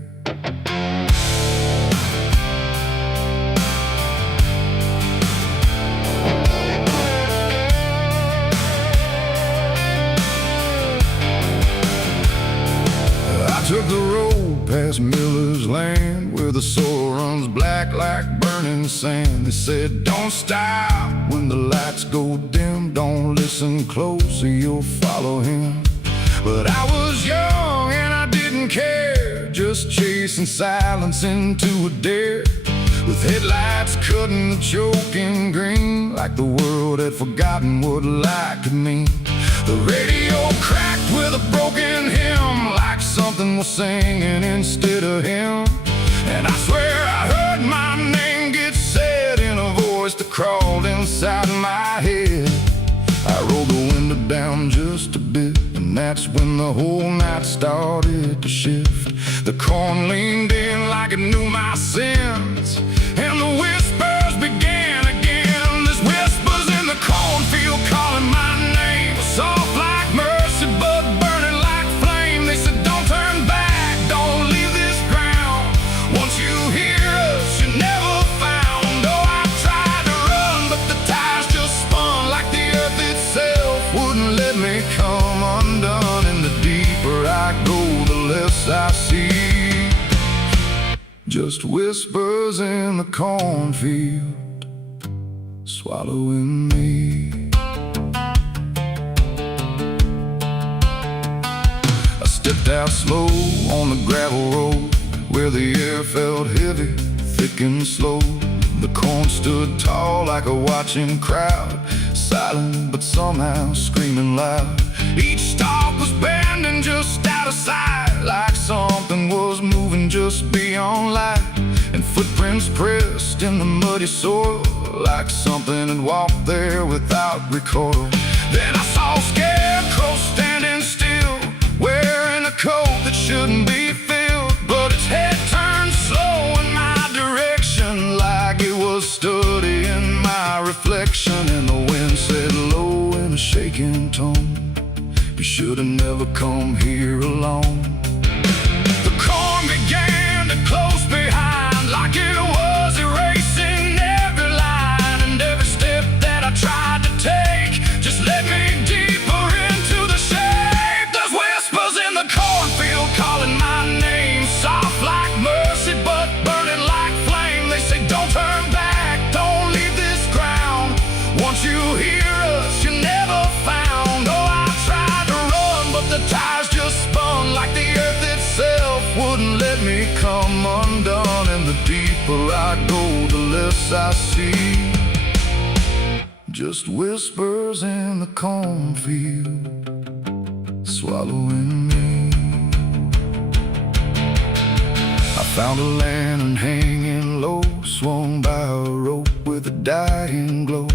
I took the road past Miller's land, where the soil runs black like burning sand. They said, don't stop when the lights go dim, don't listen close or you'll follow him. But I was young and I didn't care, just chasing silence into a dare, with headlights cutting the choking green, like the world had forgotten what light could mean. The radio cracked with a broken hymn, like something was singing instead of him. And I swear I heard my name get said in a voice that crawled inside my head. I rolled the window down just a bit, and that's when the whole night started to shift. The corn leaned in like it knew my sins, and the whispers began again. There's whispers in the cornfield calling my name, soft like mercy but burning like flame. They said, don't turn back, don't leave this ground. Once you hear us, you're never found. Oh, I tried to run, but the tires just spun, like the earth itself wouldn't let me come undone. And the deeper I go, the less I see, just whispers in the cornfield swallowing me. I stepped out slow on the gravel road, where the air felt heavy, thick and slow. The corn stood tall like a watching crowd, silent but somehow screaming loud. Each stalk was bending just out of sight, like something was moving just beyond light. And footprints pressed in the muddy soil, like something had walked there without recoil. Then I saw a scarecrow standing still, wearing a coat that shouldn't be filled, but its head turned slow in my direction, like it was studying my reflection. And the wind said low in a shaking tone, you should have never come here alone. The corn began to close behind, like it was erasing every line. And every step that I tried to take just led me deeper into the shade. There's whispers in the cornfield calling my name, soft like mercy but burning like flame. They say, don't turn back, don't leave this ground. Once you hear us, you're never found. Oh, I tried to run, but the tires just spun, like the earth itself wouldn't let me come undone. And the deeper I go, the less I see, just whispers in the cornfield swallowing me. I found a lantern hanging low, swung by a rope with a dying glow.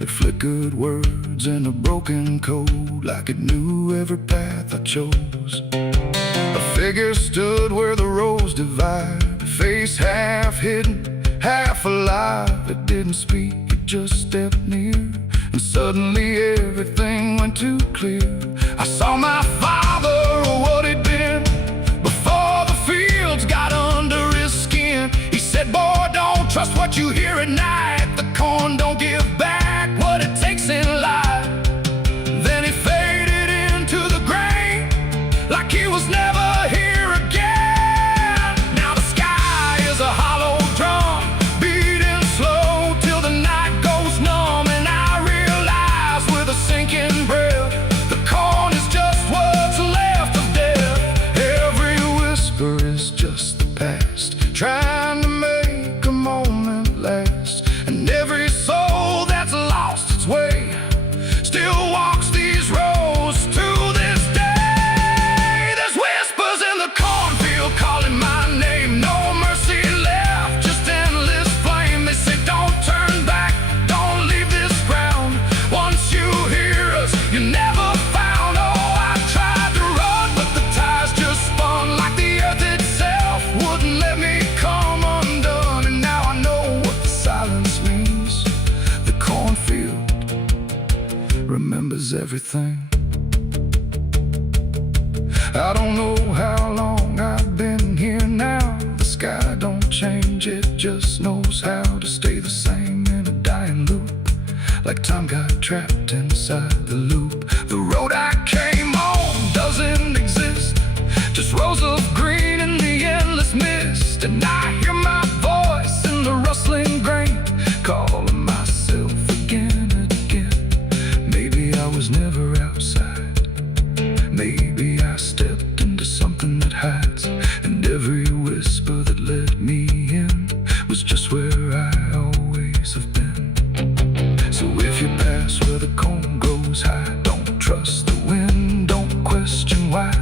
It flickered words in a broken code, like it knew every path I chose. A figure stood where the roads divide, face half hidden, half alive. It didn't speak, it just stepped near, and suddenly everything went too clear. I saw my father, or what he'd been, before the fields got under his skin. He said, boy, don't trust what you hear at night. The corn don't give back what it takes in life. Then he faded into the grain, like he was never here again. Now the sky is a hollow drum, beating slow till the night goes numb. And I realize with a sinking breath, the corn is just what's left. everything. I don't know how long I've been here now. The sky don't change, it just knows how to stay the same in a dying loop. Like time got trapped inside the loop. The road I came on doesn't exist, just rows of green in the endless mist. And I hear my voice in the rustling grain, calling myself again and again. Maybe I was never outside, maybe I stepped into something that hides, and every whisper that led me in was just where I always have been. So if you pass where the cone grows high, don't trust the wind, don't question why.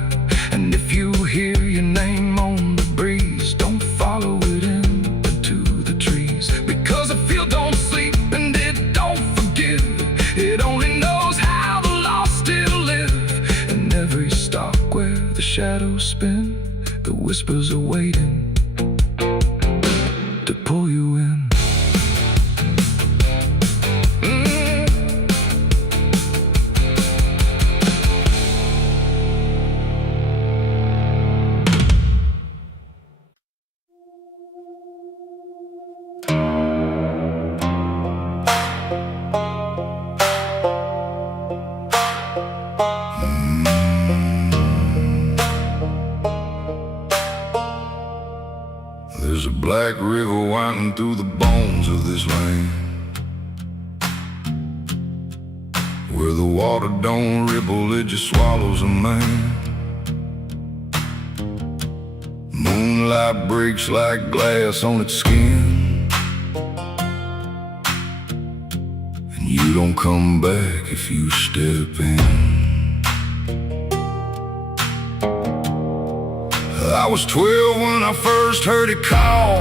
And if you hear your name on the breeze, don't follow it into the trees. Because the field don't sleep and it don't forgive, it only knows how the lost still live. And every stalk where the shadows spin, the whispers are waiting to pull you in. There's a black river winding through the bones of this land, where the water don't ripple, it just swallows a man. Moonlight breaks like glass on its skin, and you don't come back if you step in. I was 12 when I first heard it call,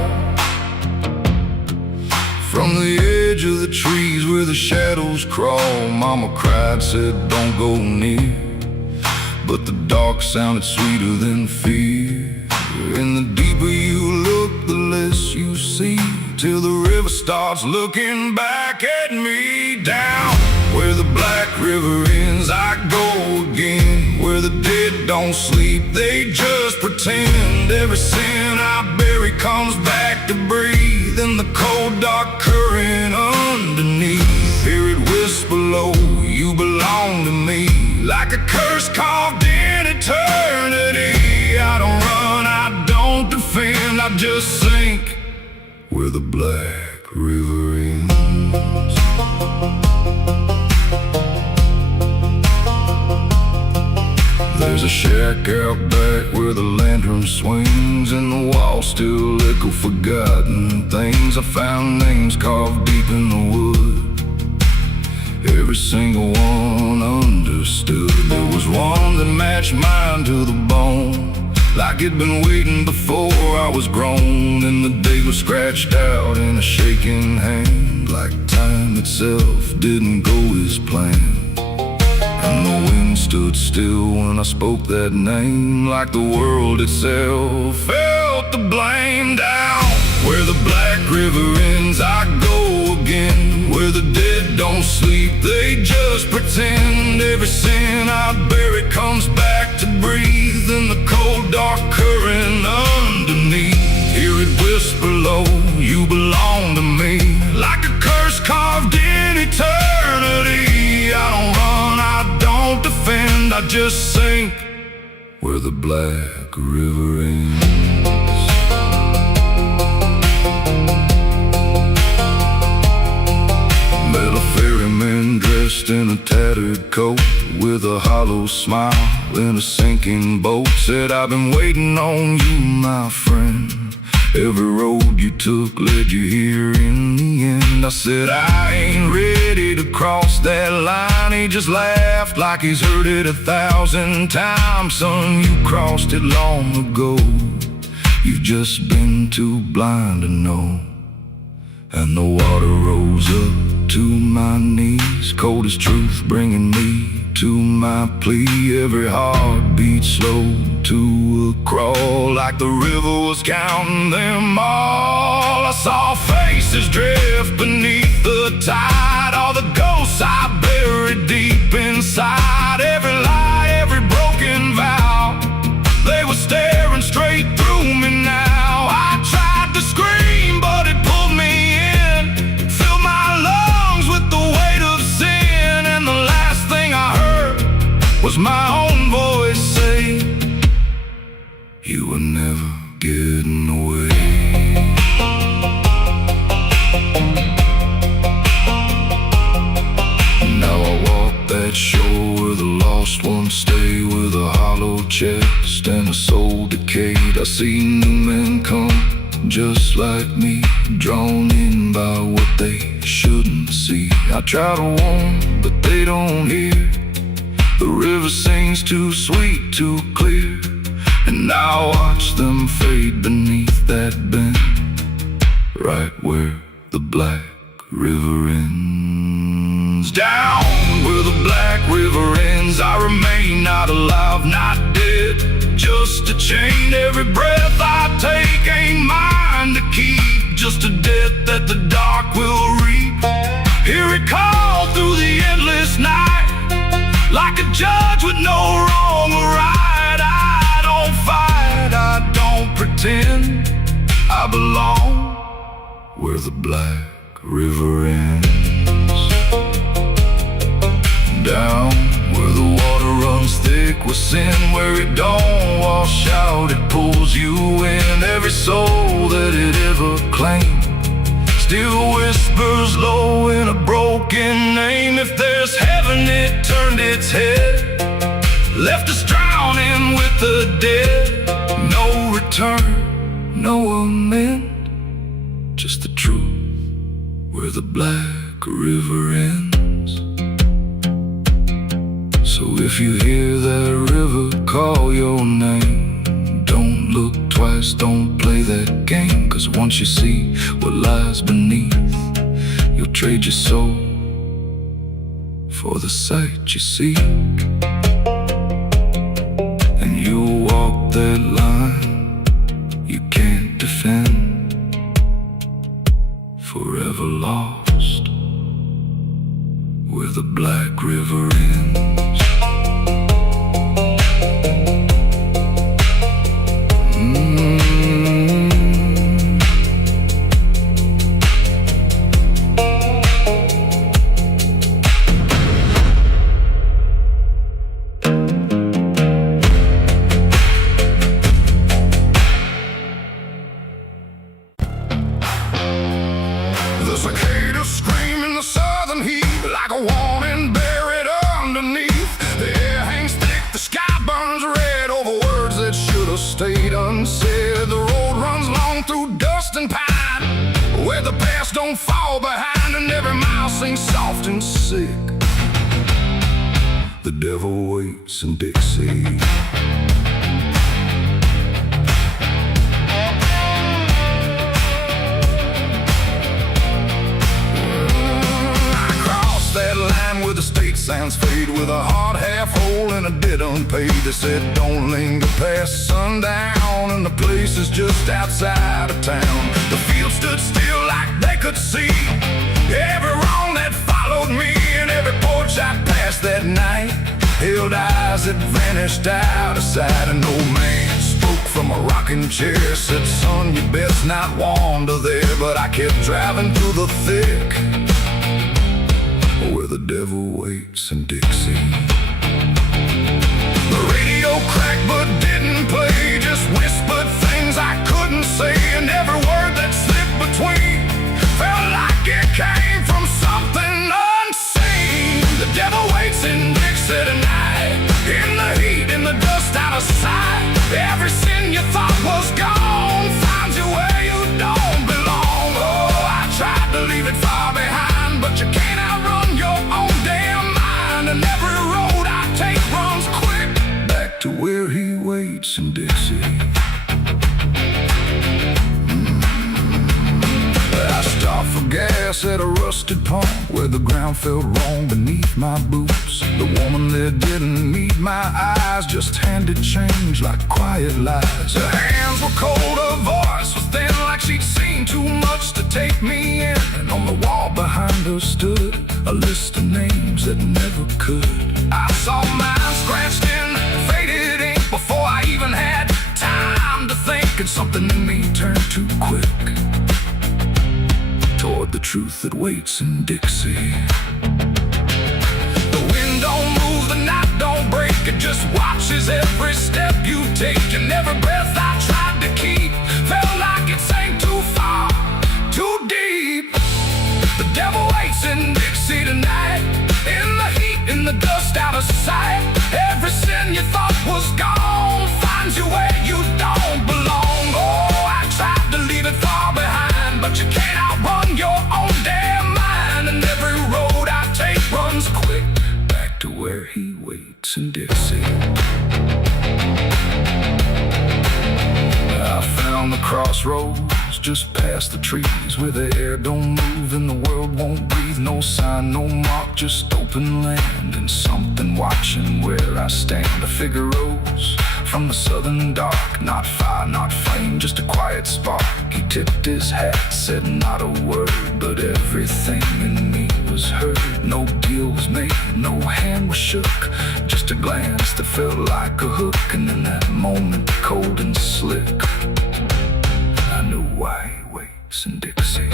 from the edge of the trees where the shadows crawl. Mama cried, said don't go near, but the dark sounded sweeter than fear. And the deeper you look, the less you see, till the river starts looking back at me. Down where the black river ends, I go again. Where the dead don't sleep, they just pretend. Every sin I bury comes back to breathe in the cold dark current underneath. Hear it whisper low, you belong to me, like a curse carved in eternity. I don't run, I don't defend, I just sink where the black river ends. There's a shack out back where the lantern swings, and the walls still echo forgotten things. I found names carved deep in the wood, every single one understood. There was one that matched mine to the bone, like it'd been waiting before I was grown. And the day was scratched out in a shaking hand, like time itself didn't go as planned. And the wind stood still when I spoke that name, like the world itself felt the blame. Down where the black river ends, I go again. Where the dead don't sleep, they just pretend. Every sin I bury comes back to breathe in the cold dark current underneath. Hear it whisper low, you belong to me, like a curse carved in eternity. I don't run, I don't defend, I just sink where the black river ends. Met a ferryman dressed in a tattered coat, with a hollow smile in a sinking boat. Said, I've been waiting on you, my friend. Every road you took led you here in the end. I said, I ain't ready to cross that line. He just laughed like he's heard it 1,000 times. Son, you crossed it long ago, you've just been too blind to know. And the water rose up to my knees, cold as truth, bringing me to my plea. Every heartbeat slow to a crawl, like the river was counting them all. I saw faces drift beneath the tide, all the ghosts I buried deep deep inside, every lie, every broken vow. They were staring straight through me now. I tried to scream, but it pulled me in, filled my lungs with the weight of sin. And the last thing I heard was my own voice say, "You were never getting away." Now I walk that shore where the lost ones stay, with a hollow chest and a soul decayed. I see new men come, just like me, drawn in by what they shouldn't see. I try to warn, but they don't hear. The river sings too sweet, too clear, and I watch them fade beneath that bend, right where the black river ends. Down where the black river ends, I remain not alive, not dead, just a chain. Every breath I take ain't mine to keep, just a death that the dark will reap. Hear it call through the endless night, like a judge with no wrong or right. I don't fight, I don't pretend, I belong where the black river ends. Down where the water runs thick with sin, where it don't wash out, it pulls you in. Every soul that it ever claimed still whispers low in a broken name. If there's heaven, it turned its head, left us drowning with the dead. No return, no amend, just the truth where the black river ends. So if you hear that river call your name, don't look twice, don't play that game. 'Cause once you see what lies beneath, you'll trade your soul for the sight you seek. And you'll walk that line you can't defend, forever lost where the black river ends. The cicadas scream in the southern heat, like a warning buried underneath. The air hangs thick, the sky burns red over words that should have stayed unsaid. The road runs long through dust and pine, where the past don't fall behind, and every mile sings soft and sick. The devil waits in Dixie. That line where the state signs fade, with a heart half whole and a debt unpaid. They said don't linger past sundown, and the place is just outside of town. The field stood still like they could see every wrong that followed me, and every porch I passed that night held eyes that vanished out of sight. An old man spoke from a rocking chair, said, "Son, you best not wander there." But I kept driving through the thick, where the devil waits in Dixie. The radio cracked but didn't play, just whispered things I couldn't say, and every word that slipped between felt like it came from something unseen. The devil waits in Dixie tonight, in the heat, in the dust, out of sight. Every sin you thought was gone finds you where you don't belong. Oh, I tried to leave it far behind, but you can't outrun your own damn mind. And every road I take runs quick back to where he waits in Dixie. I stopped for gas at a rusted pump, where the ground felt wrong beneath my boots. The woman there didn't meet my eyes, just handed change like quiet lies. Her hands were cold, her voice was thin, like she'd seen too much to take me in. And on the wall behind her stood a list of names that never could in me turn too quick toward the truth that waits in Dixie. The wind don't move, the night don't break. It just watches every step you take. And every breath I tried to keep felt like it sank too far, too deep. The devil waits in Dixie tonight, in the heat, in the dust, out of sight. Every sin you thought was gone finds you where you don't belong. Oh, I tried to leave it far behind, but you can't outrun your own damn mind. And every road I take runs quick back to where he waits in Dixie. I found the crossroads just past the trees, where the air don't move and the world won't breathe. No sign, no mark, just open land, and something watching where I stand. A figure rose from the southern dark, not fire, not flame, just a quiet spark. He tipped his hat, said not a word, but everything in me was heard. No deal was made, no hand was shook, just a glance that felt like a hook. And in that moment, cold and slick, I knew why he waits in Dixie.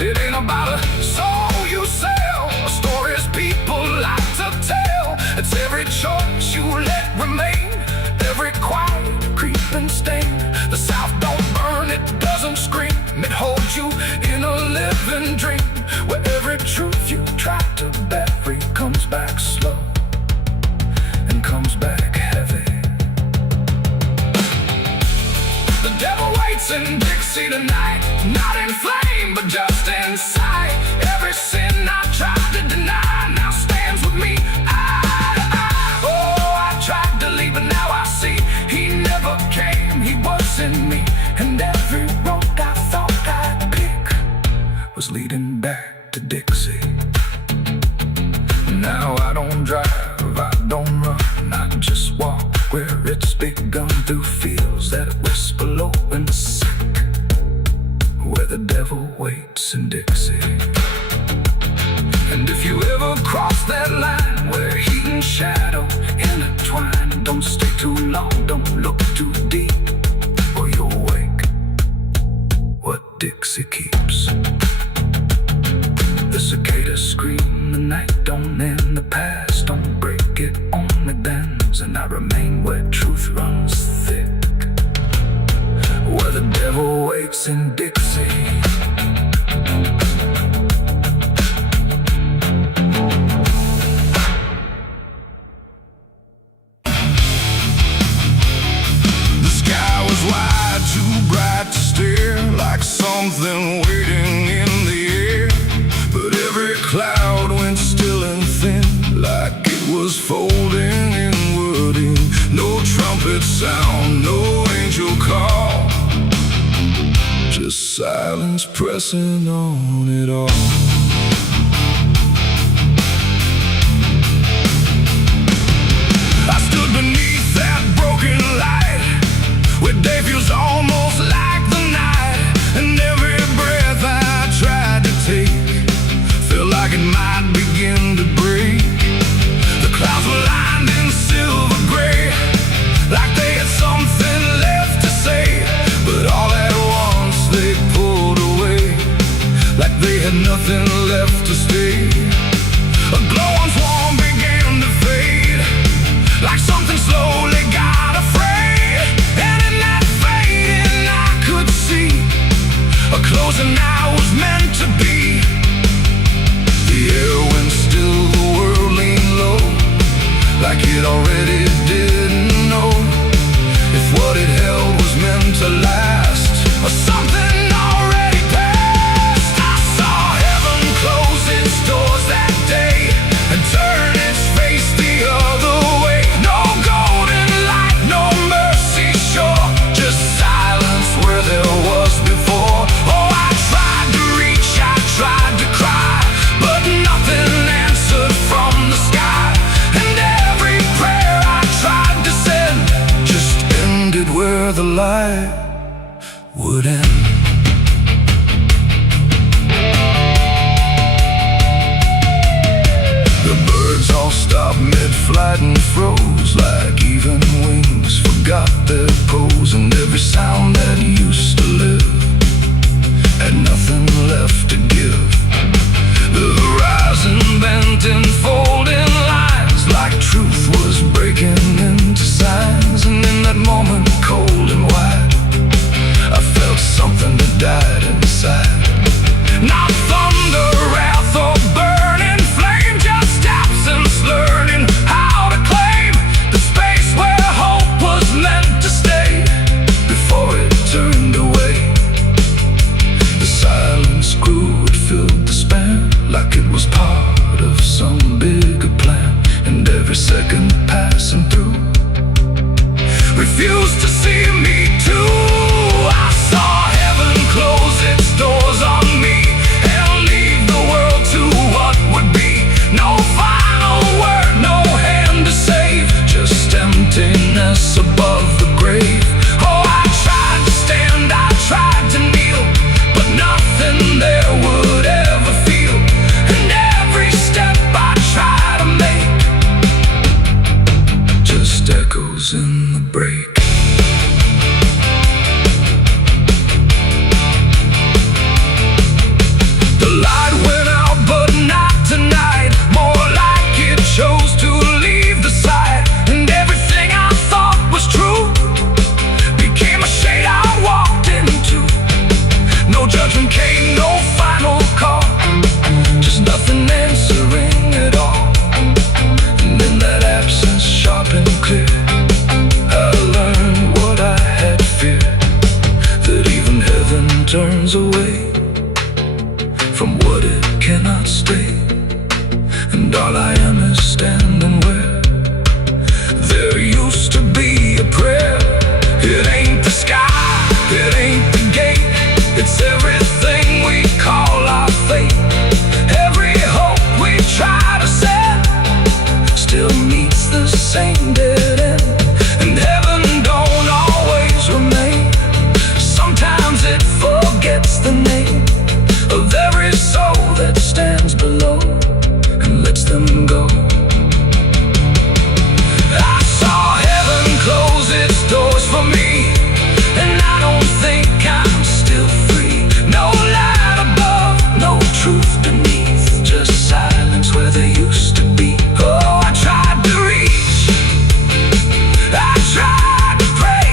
It ain't about a soul you sell, a stories people like to tell. It's every choice you let remain, every quiet creeping stain. The South don't burn, it doesn't scream, it holds you in a living dream, where every truth you try to bury comes back slow and comes back heavy. The devil waits in Dixie tonight, not in flame, but just in sight. Every sin I tried to deny now stands with me eye to eye. Oh, I tried to leave, but now I see he never came, he was in me. And every road I thought I'd pick was leading back to Dixie. Now I don't drive, I don't run, I just walk where it's begun, through fields that whisper low and sick, where the devil waits in Dixie. And if you ever cross that line where heat and shadow intertwine, don't stay too long, don't look too deep, or you'll wake what Dixie keeps. The cicadas scream, the night don't end, the past don't break, it only bends. And I remain where truth runs thick, where the devil waits in Dixie. The sky was wide, too bright to stare, like something waiting in the air. But every cloud went still and thin, like it was folding inwarding. No trumpet sound, no angel call, just silence pressing on it all. I stood beneath that broken light, where day feels almost like the night. And every breath I tried to take felt like it might begin to break. The clouds were lined in silver gray, like they had something left to say. But all at once they pulled away, like they had nothing left to stay. A glowing swarm began to fade, like something slowly got afraid. And in that fading I could see a closing I was meant to be. The air went still, the world leaned low, like it already didn't know if what it held was meant to last, or something already passed. I saw heaven close its doors that day and turn its face the other way. No golden light, no mercy shore, just silence where there was before. Oh, I tried to reach, I tried to cry, but nothing answered from the sky. And every prayer I tried to send just ended where the light would end. The birds planes all stopped mid-flight and froze, like even wings forgot their pose. And every sound that used to live had nothing left to give. The horizon bent in folding lines, like truth was breaking into signs. And in that moment, cold and wide, I felt something that died inside. Not thunder, wrath, or burning flame, just absence learning how to claim the space where hope was meant to stay before it turned away. The silence grew, it filled the span, like it was part of some bigger plan. And every second passing through refused to see me too. I saw heaven close its doors on me and leave the world to what would be. No final word, no hand to save, just emptiness above the grave. Oh, I tried to stand, I tried to kneel, but nothing there would ever feel. And every step I try to make just echoes in the break. The light went out, but not tonight. More like it chose to leave the side. And everything I thought was true became a shade I walked into. No judgment came, no final call, just nothing answering at all. And in that absence, sharp and clear, I learned what I had feared, that even heaven turns away from what it cannot stay. And all I am is standing where there used to be a prayer. It ain't the sky, it ain't the gate, it's everything we call our fate. Every hope we try to set still meets the same dead end. And heaven don't always remain, sometimes it forgets the name of every soul that stands below and lets them go. I saw heaven close its doors for me, and I don't think I'm still free. No light above, no truth beneath, just silence where there used to be. Oh, I tried to reach, I tried to pray,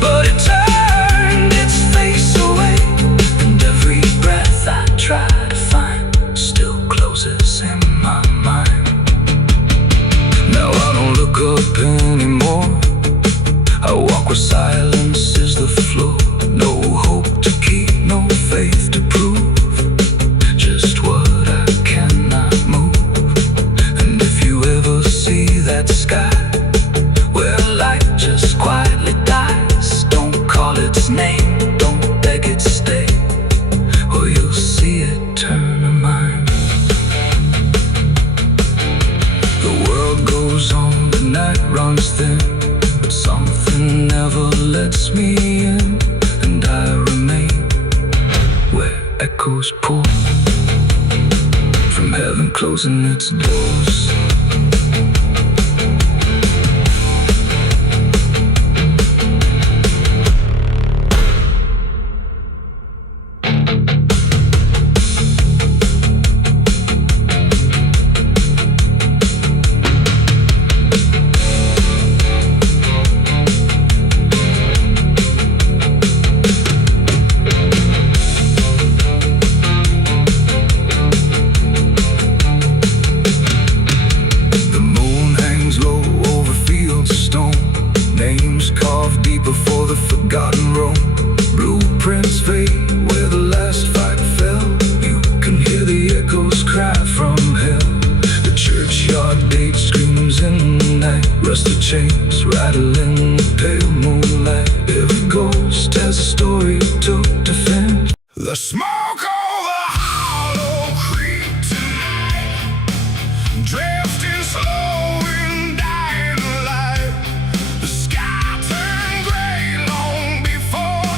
but it turned its face away. And every breath I try to find still closes in my mind. Now I don't look up anymore, I walk where silence is the floor. No hope to keep, no faith to prove, just what I cannot move. And if you ever see that sky where light just quietly dies, don't call its name, don't beg it stay, or you'll see it turn a mind. The world goes on, the night runs thin, but something never lets me in. And I remain where echoes pour from heaven closing its doors. Before the forgotten roam, blueprints fade where the last fight fell. You can hear the echoes cry from hell. The churchyard gate screams in the night, rusted chains rattle in the pale moonlight. Every ghost has a story to defend. The smoke of the hollow creek tonight, drifting slow and dying alive. The sky turned gray long before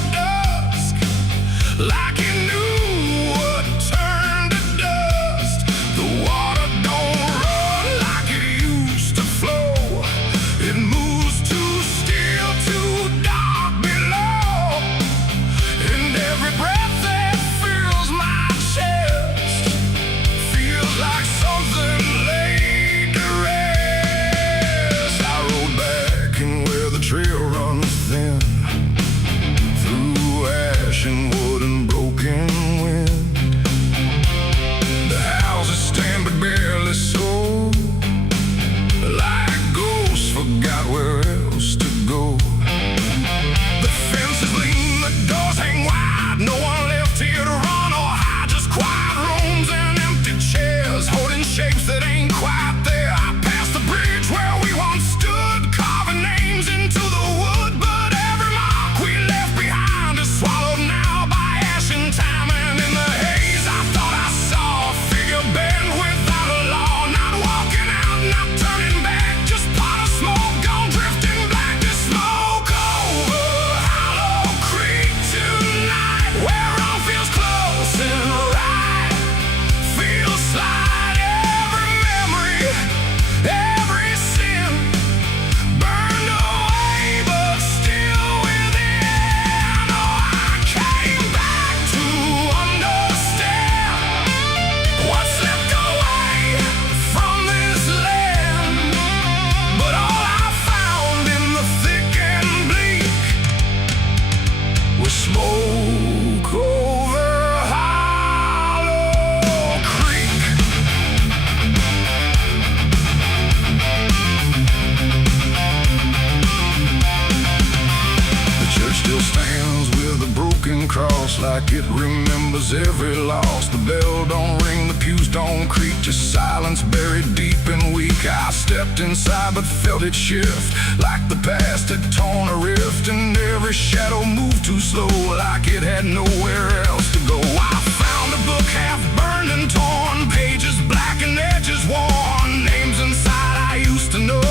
cross like it remembers every loss. The bell don't ring, the pews don't creak, just silence buried deep and weak. I stepped inside but felt it shift, like the past had torn a rift, and every shadow moved too slow, like it had nowhere else to go. I found a book half burned and torn, pages black and edges worn, names inside I used to know,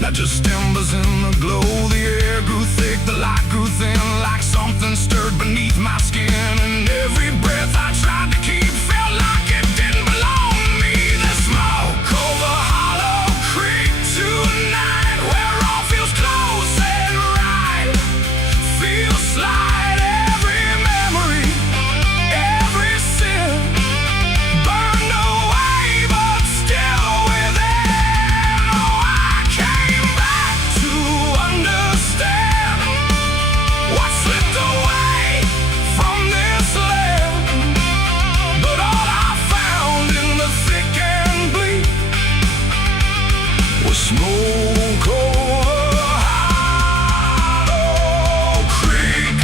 not just embers in the glow. The air grew thick, the light grew thin, like something stirred beneath my skin, and every breath I tried to keep felt like it didn't belong to me. The smoke over Hollow Creek tonight, where all feels close and right, feels slight. Every memory, every sin burned away, but still within. Oh, I came back to understand what slipped away from this land, but all I found in the thick and bleak was smoke over Hollow Creek.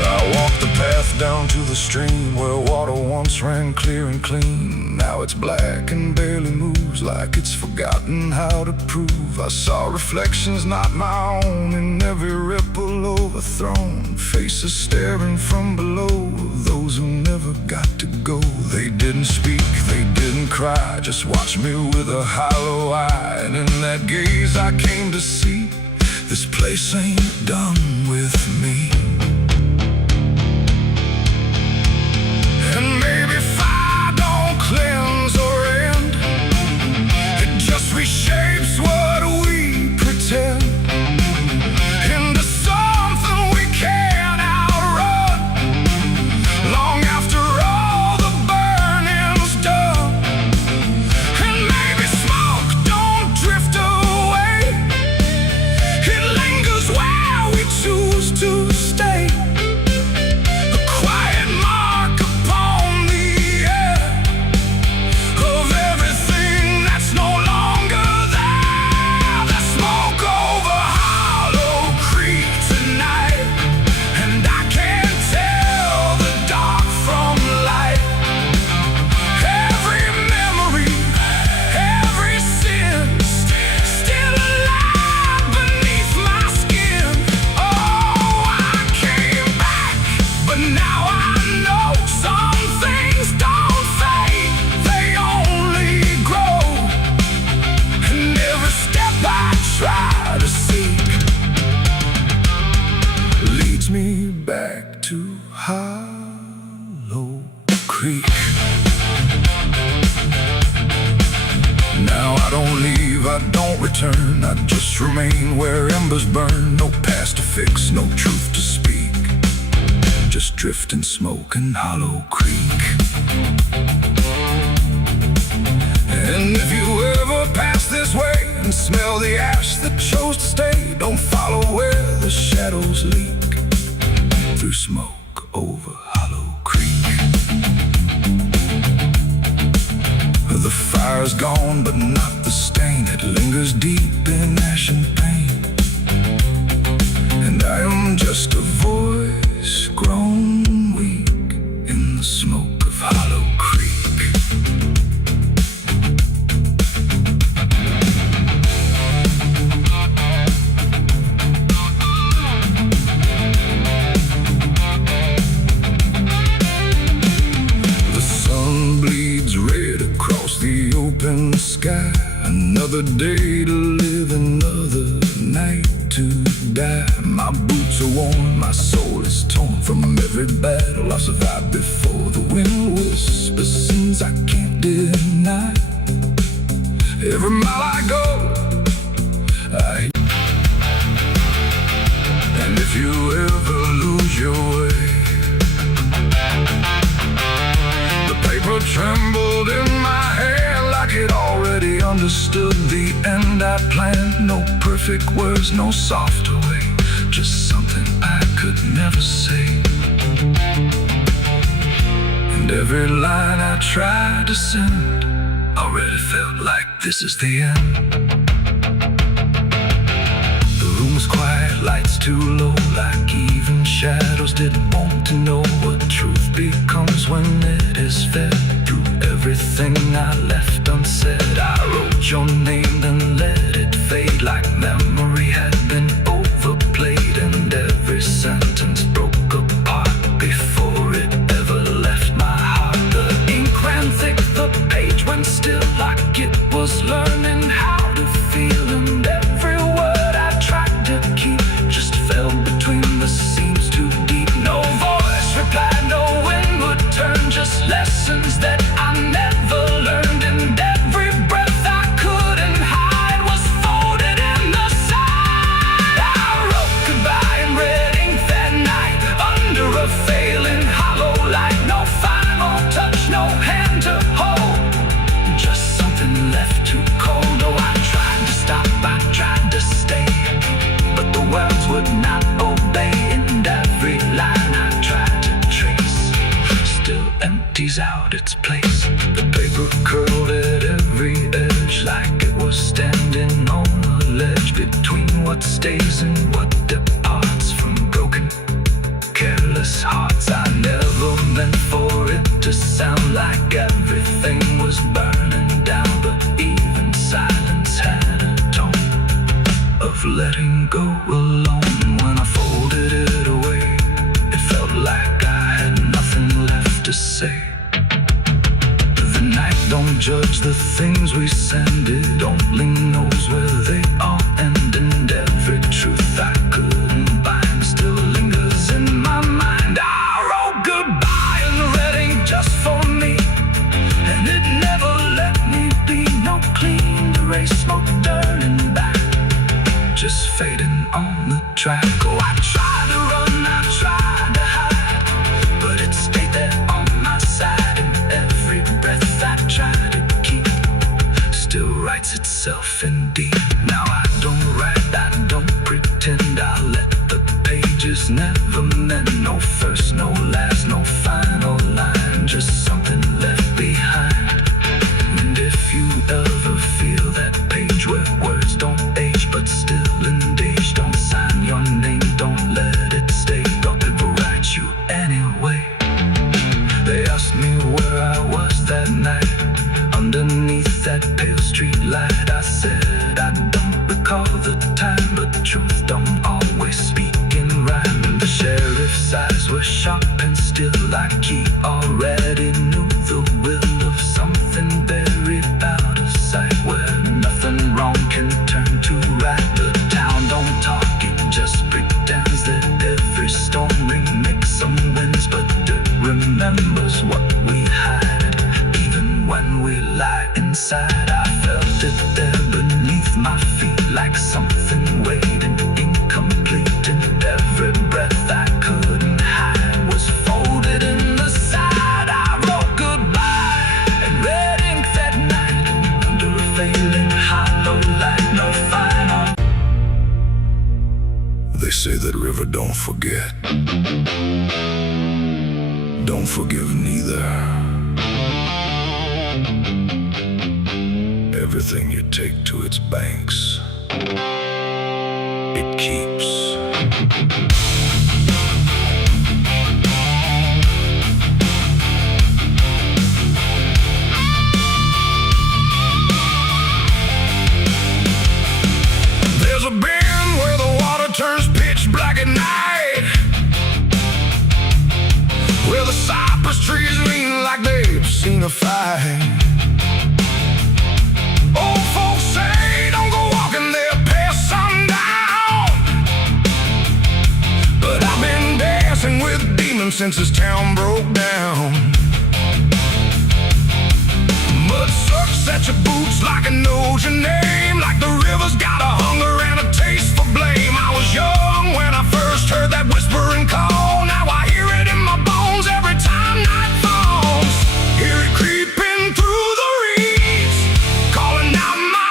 I walked the path down to the stream where water once ran clear and clean. Now it's black and barely moves, like it's forgotten how to prove. I saw reflections not my own in every ripple overthrown, faces staring from below, those who never got to go. They didn't speak, they didn't cry, just watched me with a hollow eye. And in that gaze I came to see, this place ain't done with me. And maybe fire don't cleanse or end, it just reshapes what we pretend into something we can't outrun, long after all the burning's done. And maybe smoke don't drift away, it lingers where we choose to stay, a quiet mark upon the air of everything that's no longer there. The smoke over Hollow Creek tonight, and I can't tell the dark from light. Every memory, every sin, still alive beneath my skin. Oh, I came back, but now I know some things don't fade, they only grow. And every step I try to seek leads me back to Hollow Creek. Now I don't leave, I don't return, I just remain where embers burn. No past to fix, no truth to speak, just drift and smoke in Hollow Creek. And if you ever pass this way and smell the ash that chose to stay, don't follow where the shadows leak, through smoke over Hollow Creek. The fire's gone, but not the stain, it lingers deep in ash and pain. And I am just a voice grown weak in the smoke of Hollow Creek. The sun bleeds red across the open sky. Another day to live, another night to die. My boots are worn, my soul is torn from every battle I survived before. The wind whispers sins I can't deny. Every mile I go, and if you ever lose your way, the paper trembled in understood the end I planned. No perfect words, no softer way, just something I could never say. And every line I tried to send already felt like this is the end. The room was quiet, lights too low, like even shadows didn't want to know what truth becomes when it is fed. Through everything I left unsaid, I wrote your name, then let it fade like memory had been overplayed. And every sentence broke apart before it ever left my heart. The ink ran thick, the page went still, like it was learning how to feel. And every word I tried to keep just fell between the seams too deep. No voice replied, no wind would turn, just lessons that I never learned. And every breath I couldn't hide was folded in the side. I wrote goodbye in red ink that night, under a failing hollow light. No final touch, no hand to hold, just something left to cold. Oh, I tried to stop, I tried to stay, but the words would not obey. And every line I tried to trace still empties out its place. The paper curled at every edge, like it was standing on a ledge between what stays and what departs from broken, careless hearts. I never meant for it to sound like everything was burning down, but even silence had a tone of letting go alone. When I folded it away, it felt like I had nothing left to say. The night don't judge the things we send, it only knows where they all end. And every truth I couldn't bind still lingers in my mind. I wrote goodbye in red ink just for me, and it never let me be. No clean erase, smoke turning back, just fading on the track. Oh, I tried to run, I tried to hide, but it stayed there on my side. And every breath I tried to keep still writes itself indeed. Now I don't write, I don't pretend, I let the pages never meant. No first, no last, no final line, just something left behind. And if you ever feel that page where words don't age but still engage, don't sign your name, don't let it stay, God will write you anyway. They asked me where I was that night, underneath that pale street light. I said I don't recall the time, but the truth don't always speak in rhyme. And the sheriff's eyes were sharp and still, like he already knew the will of something buried out of sight, where nothing wrong can turn to right. The town don't talk, it just pretends that every storm remakes some winds, but it remembers what we hide. Even when we lie inside, I felt it there beneath my feet, like something waiting incomplete. And every breath I couldn't hide was folded in the side. I wrote goodbye in red ink that night, under a failing hollow light. No final. They say that river don't forget, don't forgive neither. Everything you take to its banks, it keeps. There's a bend where the water turns pitch black at night, where the cypress trees lean like they've seen a fight. Old folks say don't go walking there past sundown, but I've been dancing with demons since this town broke down. Mud sucks at your boots like it knows your name, like the river's got a hunger and a taste for blame. I was young when I first heard that whispering call. Now I hear it in my bones every time night falls. Hear it creeping through the reeds, calling out my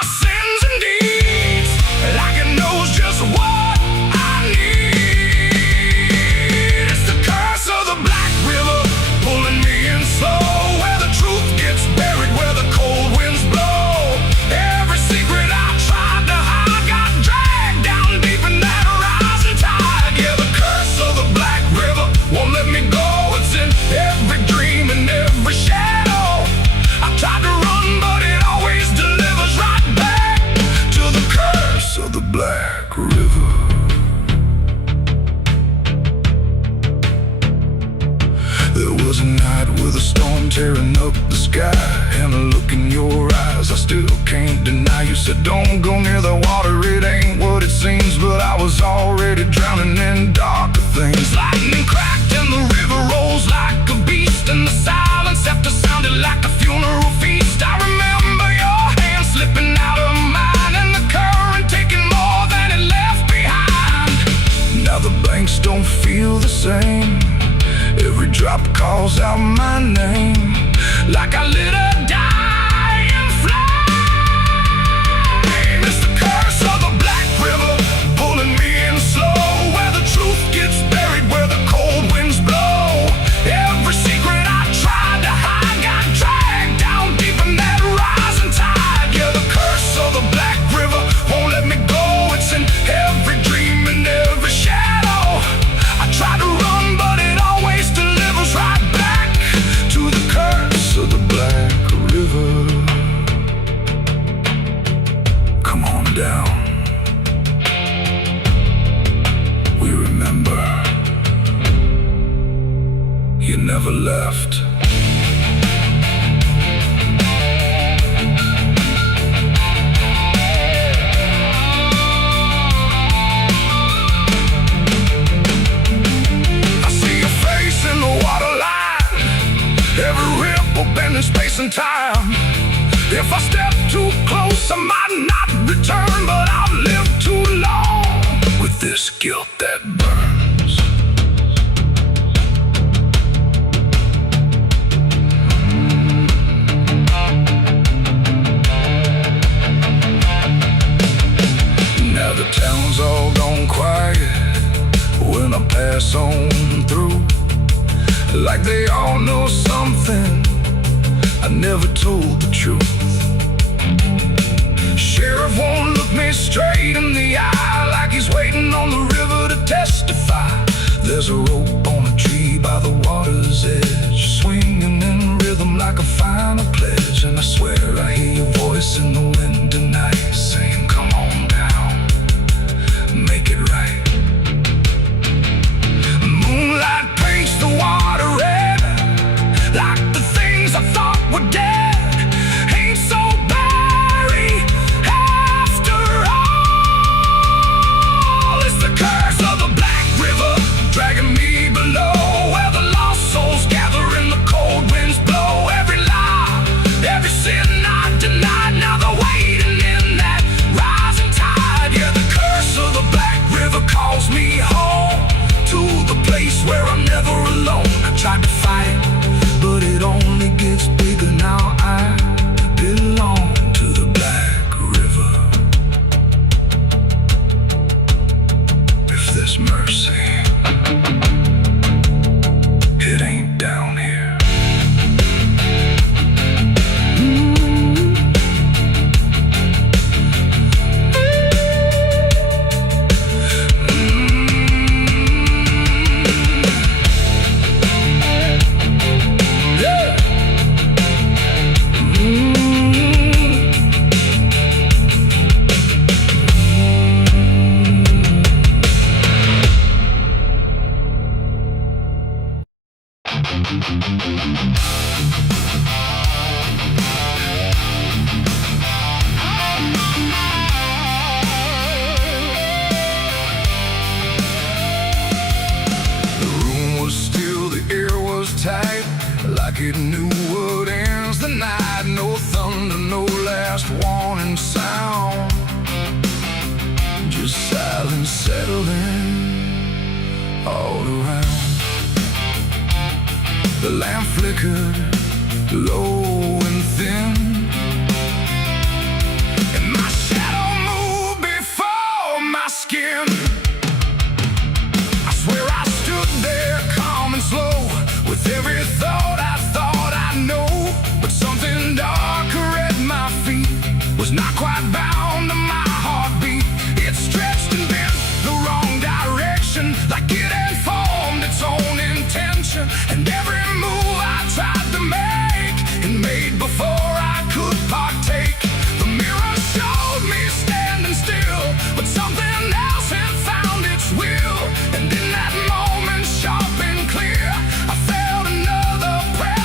night with a storm tearing up the sky, and a look in your eyes I still can't deny. You said don't go near the water, it ain't what it seems, but I was already drowning in darker things. Lightning cracked and the river rolls like a beast, and the silence after sounded like a funeral feast. I remember your hand slipping out of mine, and the current taking more than it left behind. Now the banks don't feel the same, every drop calls out my name, like I lit a dying flame. It's the curse of the Black River, pulling me in slow, where the truth gets buried, where the cold winds blow. Every secret I tried to hide got dragged down deep in that rising tide. Yeah, the curse of the Black River won't let me go. It's in every dream and every shadow. I try to run, but it always delivers right back to the curse of the Black River. Come on down, we remember you never left. Every ripple bending space and time. If I step too close, I might not return, but I've lived too long with this guilt that burns. Now the town's all gone quiet when I pass on through, like they all know something I never told the truth. Sheriff won't look me straight in the eye, like he's waiting on the river to testify. There's a rope on a tree by the water's edge, swinging in rhythm like a final pledge. And I swear I hear your voice in the wind tonight, saying come on down, make it right. Moonlight paints the water red, like the things I thought were dead ain't so buried after all. It's the curse of the Black River dragging me below, where the lost souls gather and the cold winds blow. Every lie, every sin I denied, now they're waiting in that rising tide. Yeah, the curse of the Black River calls me home, to the place where I'm never alone. I tried to fight, but it only gets bigger now. I belong to the Black River. If there's mercy, it ain't down here. Like it knew what ends the night. No thunder, no last warning sound, just silence settling all around. The lamp flickered low and thin, and my shadow moved before my skin. I swear I stood there calm and slow, with every thought I know, but something darker at my feet was not quite bound to my heartbeat. It stretched and bent the wrong direction, like it had formed its own intention. And every move I tried to make, it made before I could partake. The mirror showed me standing still, but something else had found its will. And in that moment, sharp and clear, I felt another prayer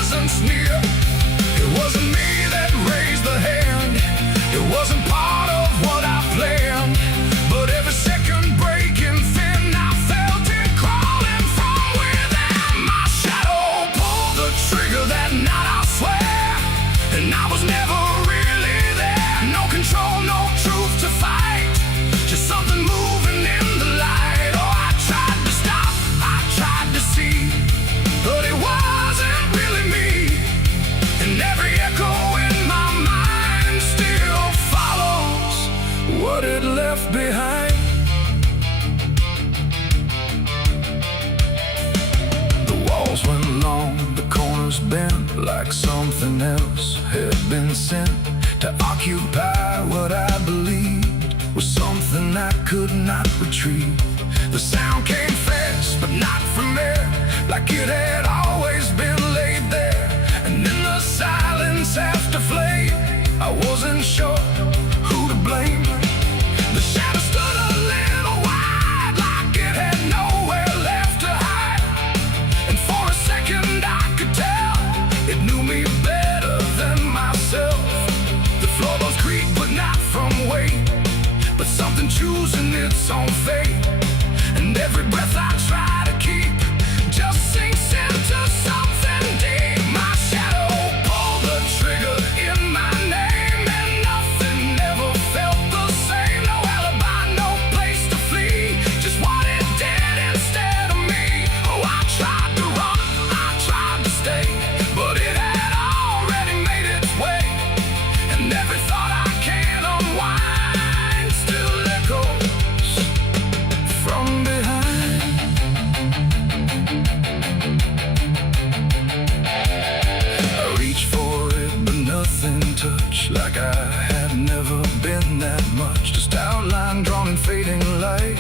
never really there. No control, no truth to fight. Just something moving in the light. Oh, I tried to stop, I tried to see, but it wasn't really me. And every echo in my mind still follows what it left behind. The walls went long, the corners bent, like something else had been sent to occupy what I believed was something I could not retrieve. The sound came fast, but not from there, like it had always been laid there. And in the silence after flame, I wasn't sure who to blame. The shadow stood a little wide, like it had nowhere left to hide. And for a second I could tell it knew me better than myself. The floorboards creak, but not from weight, but something choosing its own fate. And every breath I try to keep just sinks into something deep. My shadow pulled the trigger in my name, and nothing ever felt the same. No alibi, no place to flee, just what it did instead of me. Oh, I tried to run, I tried to stay, but it had already made its way. And every thought I can't unwind still echoes from behind. I reached for it, but nothing touched, like I had never been that much. Just outline drawn in fading light,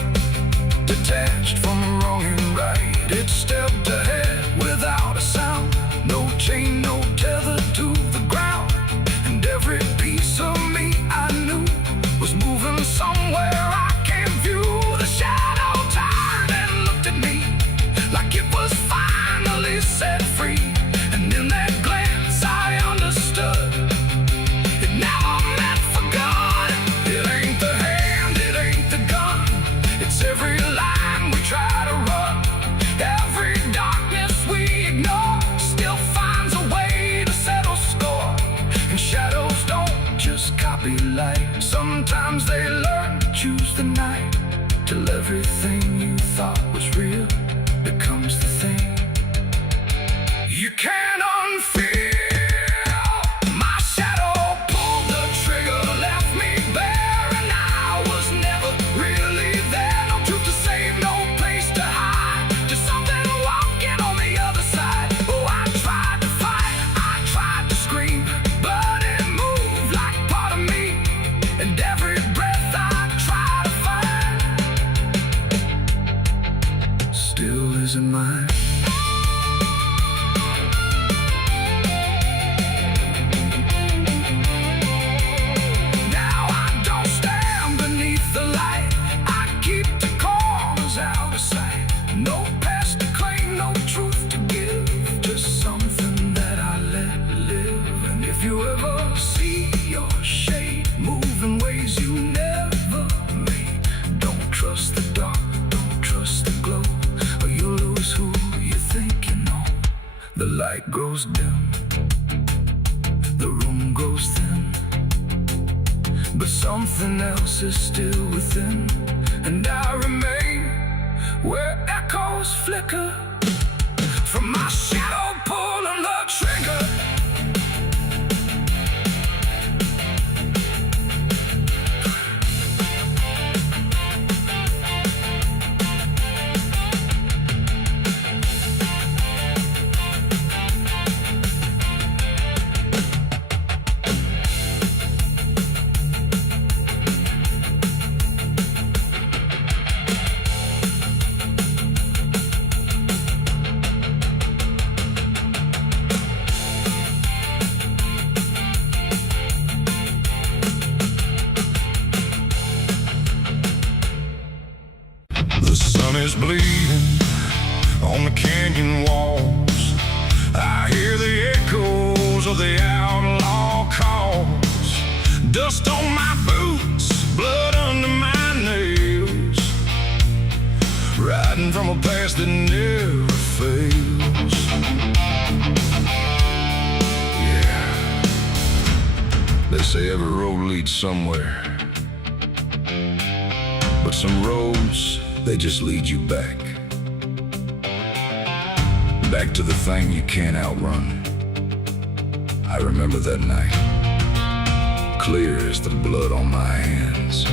detached from wrong and right. It stepped ahead without a sound, no chain, no tether to the ground. And every piece of me I knew was moving somewhere I can't view. The shadow turned and looked at me like it was finally set free. And in that glance I understood it never meant for good. It ain't the hand, it ain't the gun, it's every line we try to run. Every darkness we ignore still finds a way to settle score. And shadows don't just copy light, sometimes they learn to choose the night, till everything you thought was real becomes the thing you can't unfeel. My shadow pulled the trigger, left me bare, and I was never really there. No truth to save, no place to hide, just something walking on the other side. Oh, I tried to fight, I tried to scream, but it moved like part of me. And every breath I try to find still isn't mine. Now I don't stand beneath the light, I keep the corners out of sight. No past to claim, no truth to give, just something that I let live. And if you ever see your shade move in ways you never made, don't trust the dark, don't trust the glow, or you'll lose who you think you know. The light grows dim, the room grows thin, but something else is still within. And I remain where echoes flicker from my shadow pulling the trigger. is bleeding on the canyon walls. I hear the echoes of the outlaw calls. Dust on my boots, blood under my nails, riding from a past that never fails. Yeah. say every road leads somewhere, but some roads, they just lead you back. Back to the thing you can't outrun. I remember that night, clear as the blood on my hands.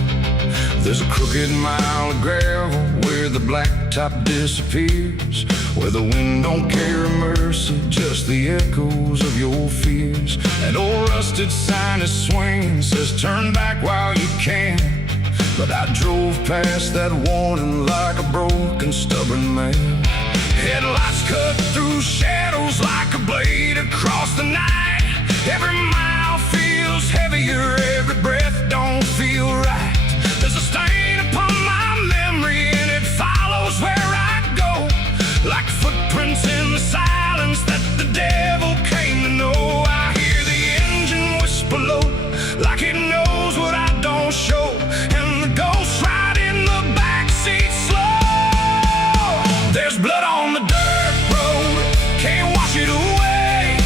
There's a crooked mile of gravel where the blacktop disappears, where the wind don't care immersive, just the echoes of your fears. An old rusted sign is swinging, says turn back while you can. But I drove past that warning like a broken, stubborn man. Headlights cut through shadows like a blade across the night. Every mile feels heavier, every breath don't feel right. There's a stain upon my memory and it follows where I go, like footprints in the silence that the devil came to know. I hear the engine whisper low, like it knows what I don't show, and the ghost ride in the backseat slow. There's blood on the dirt road, can't wash it away.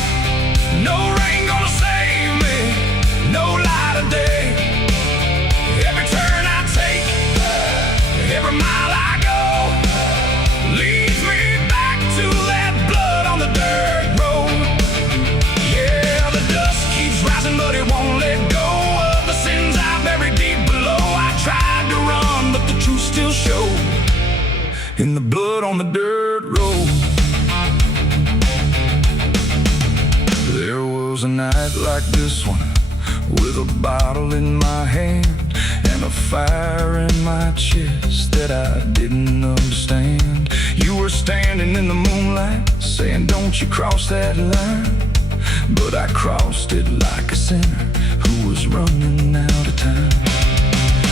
No rain gonna save me, no light of day. Every turn I take, every mile I go, leads me back to that blood on the dirt road. Yeah, the dust keeps rising, but it won't let go of the sins I buried deep below. I tried to run, but the truth still showed in the blood on the dirt road. There was a night like this one, with a bottle in my hand and a fire in my chest that I didn't understand. You were standing in the moonlight, saying don't you cross that line. But I crossed it like a sinner who was running out of time.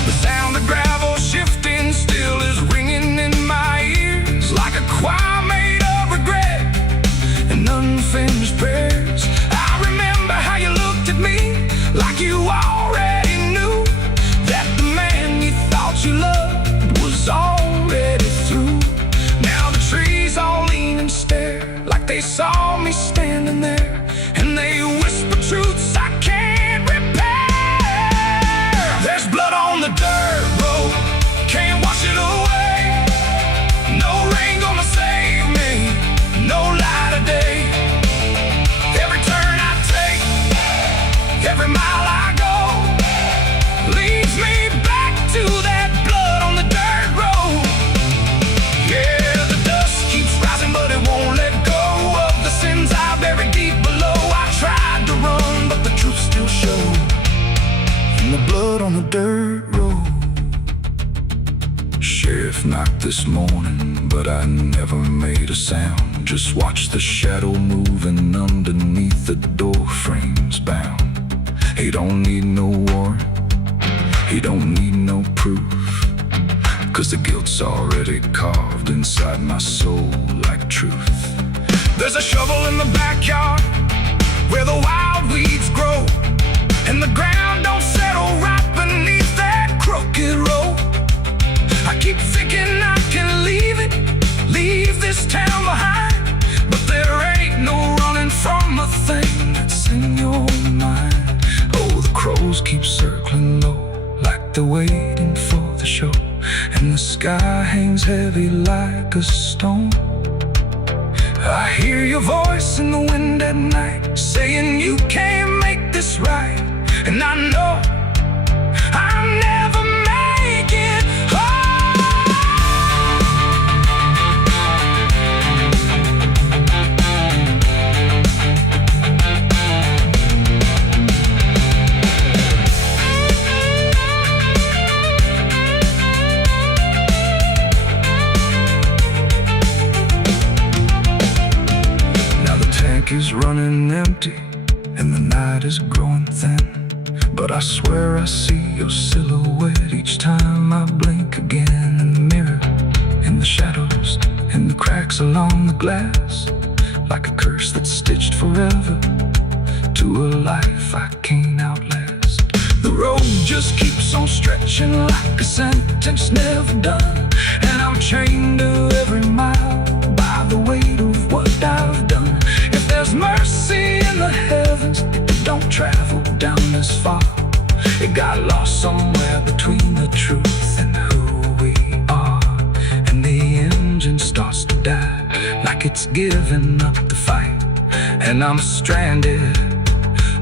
The sound of gravel shifting still is ringing in my ears, like a choir made of regret and unfinished prayers. I remember how you looked at me like you already knew that the man you thought you loved was already through. Now the trees all lean and stare like they saw me standing there, and they whisper truths I can't repair. There's blood on the dirt road, can't wash it away. No rain gonna save me, no light of day. Every turn I take, every mile I go, leads me back to that blood on the dirt road. Yeah, the dust keeps rising, but it won't let go of the sins I buried deep below. I tried to run, but the truth still showed in the blood on the dirt road. Sheriff knocked this morning, but I never made a sound. Just watched the shadow moving underneath the door frames bound. He don't need no warrant, he don't need no proof, 'cause the guilt's already carved inside my soul like truth. There's a shovel in the backyard where the wild weeds grow, and the ground don't settle right beneath that crooked road. I keep thinking I can leave it, leave this town behind, but there ain't no running from a thing that's in your mind. Oh, the crows keep circling low like they're waiting for the show, and the sky hangs heavy like a stone. I hear your voice in the wind at night, saying you can't make this right, and I know I'll never make it home. Is running empty and the night is growing thin, but I swear I see your silhouette each time I blink again. In the mirror, in the shadows, in the cracks along the glass, like a curse that's stitched forever to a life I can't outlast. The road just keeps on stretching like a sentence never done, and I'm chained to every mile by the weight of what I've done. If there's mercy in the heavens, don't travel down this far. got lost somewhere between the truth and who we are. And the engine starts to die, like it's giving up the fight. And I'm stranded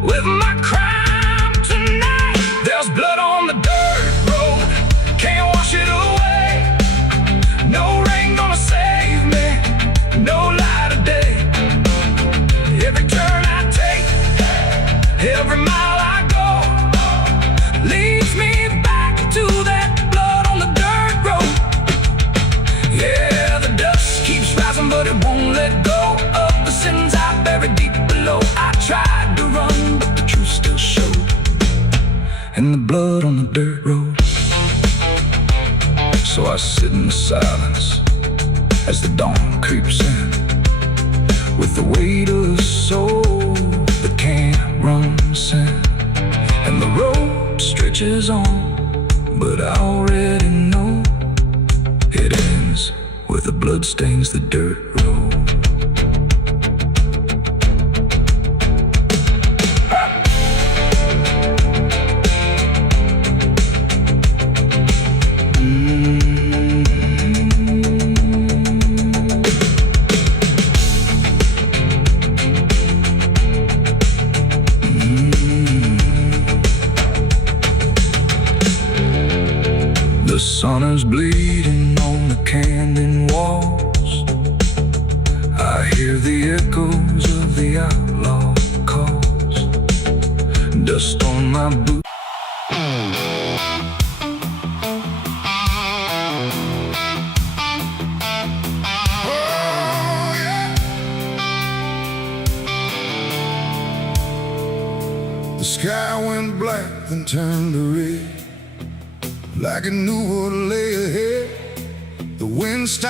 with my crime tonight. There's blood on the dirt road, can't wash it away. No rain gonna save me, no light of day. Every turn I take, every mile I go, leads me back to that blood on the dirt road. Yeah, the dust keeps rising, but it won't let go of the sins I buried deep below. I tried to run, but the truth still showed, and the blood on the dirt road. So I sit in the silence as the dawn creeps in, with the weight of a soul that can't run sin. And the road stretches on, but I already know it ends where the blood stains the dirt road. The sun is bleeding on the canyon walls. I hear the echoes of the outlaw calls. Dust on my boots. Oh, yeah. The sky went black, then turned to red, like it knew what lay ahead. The wind stopped.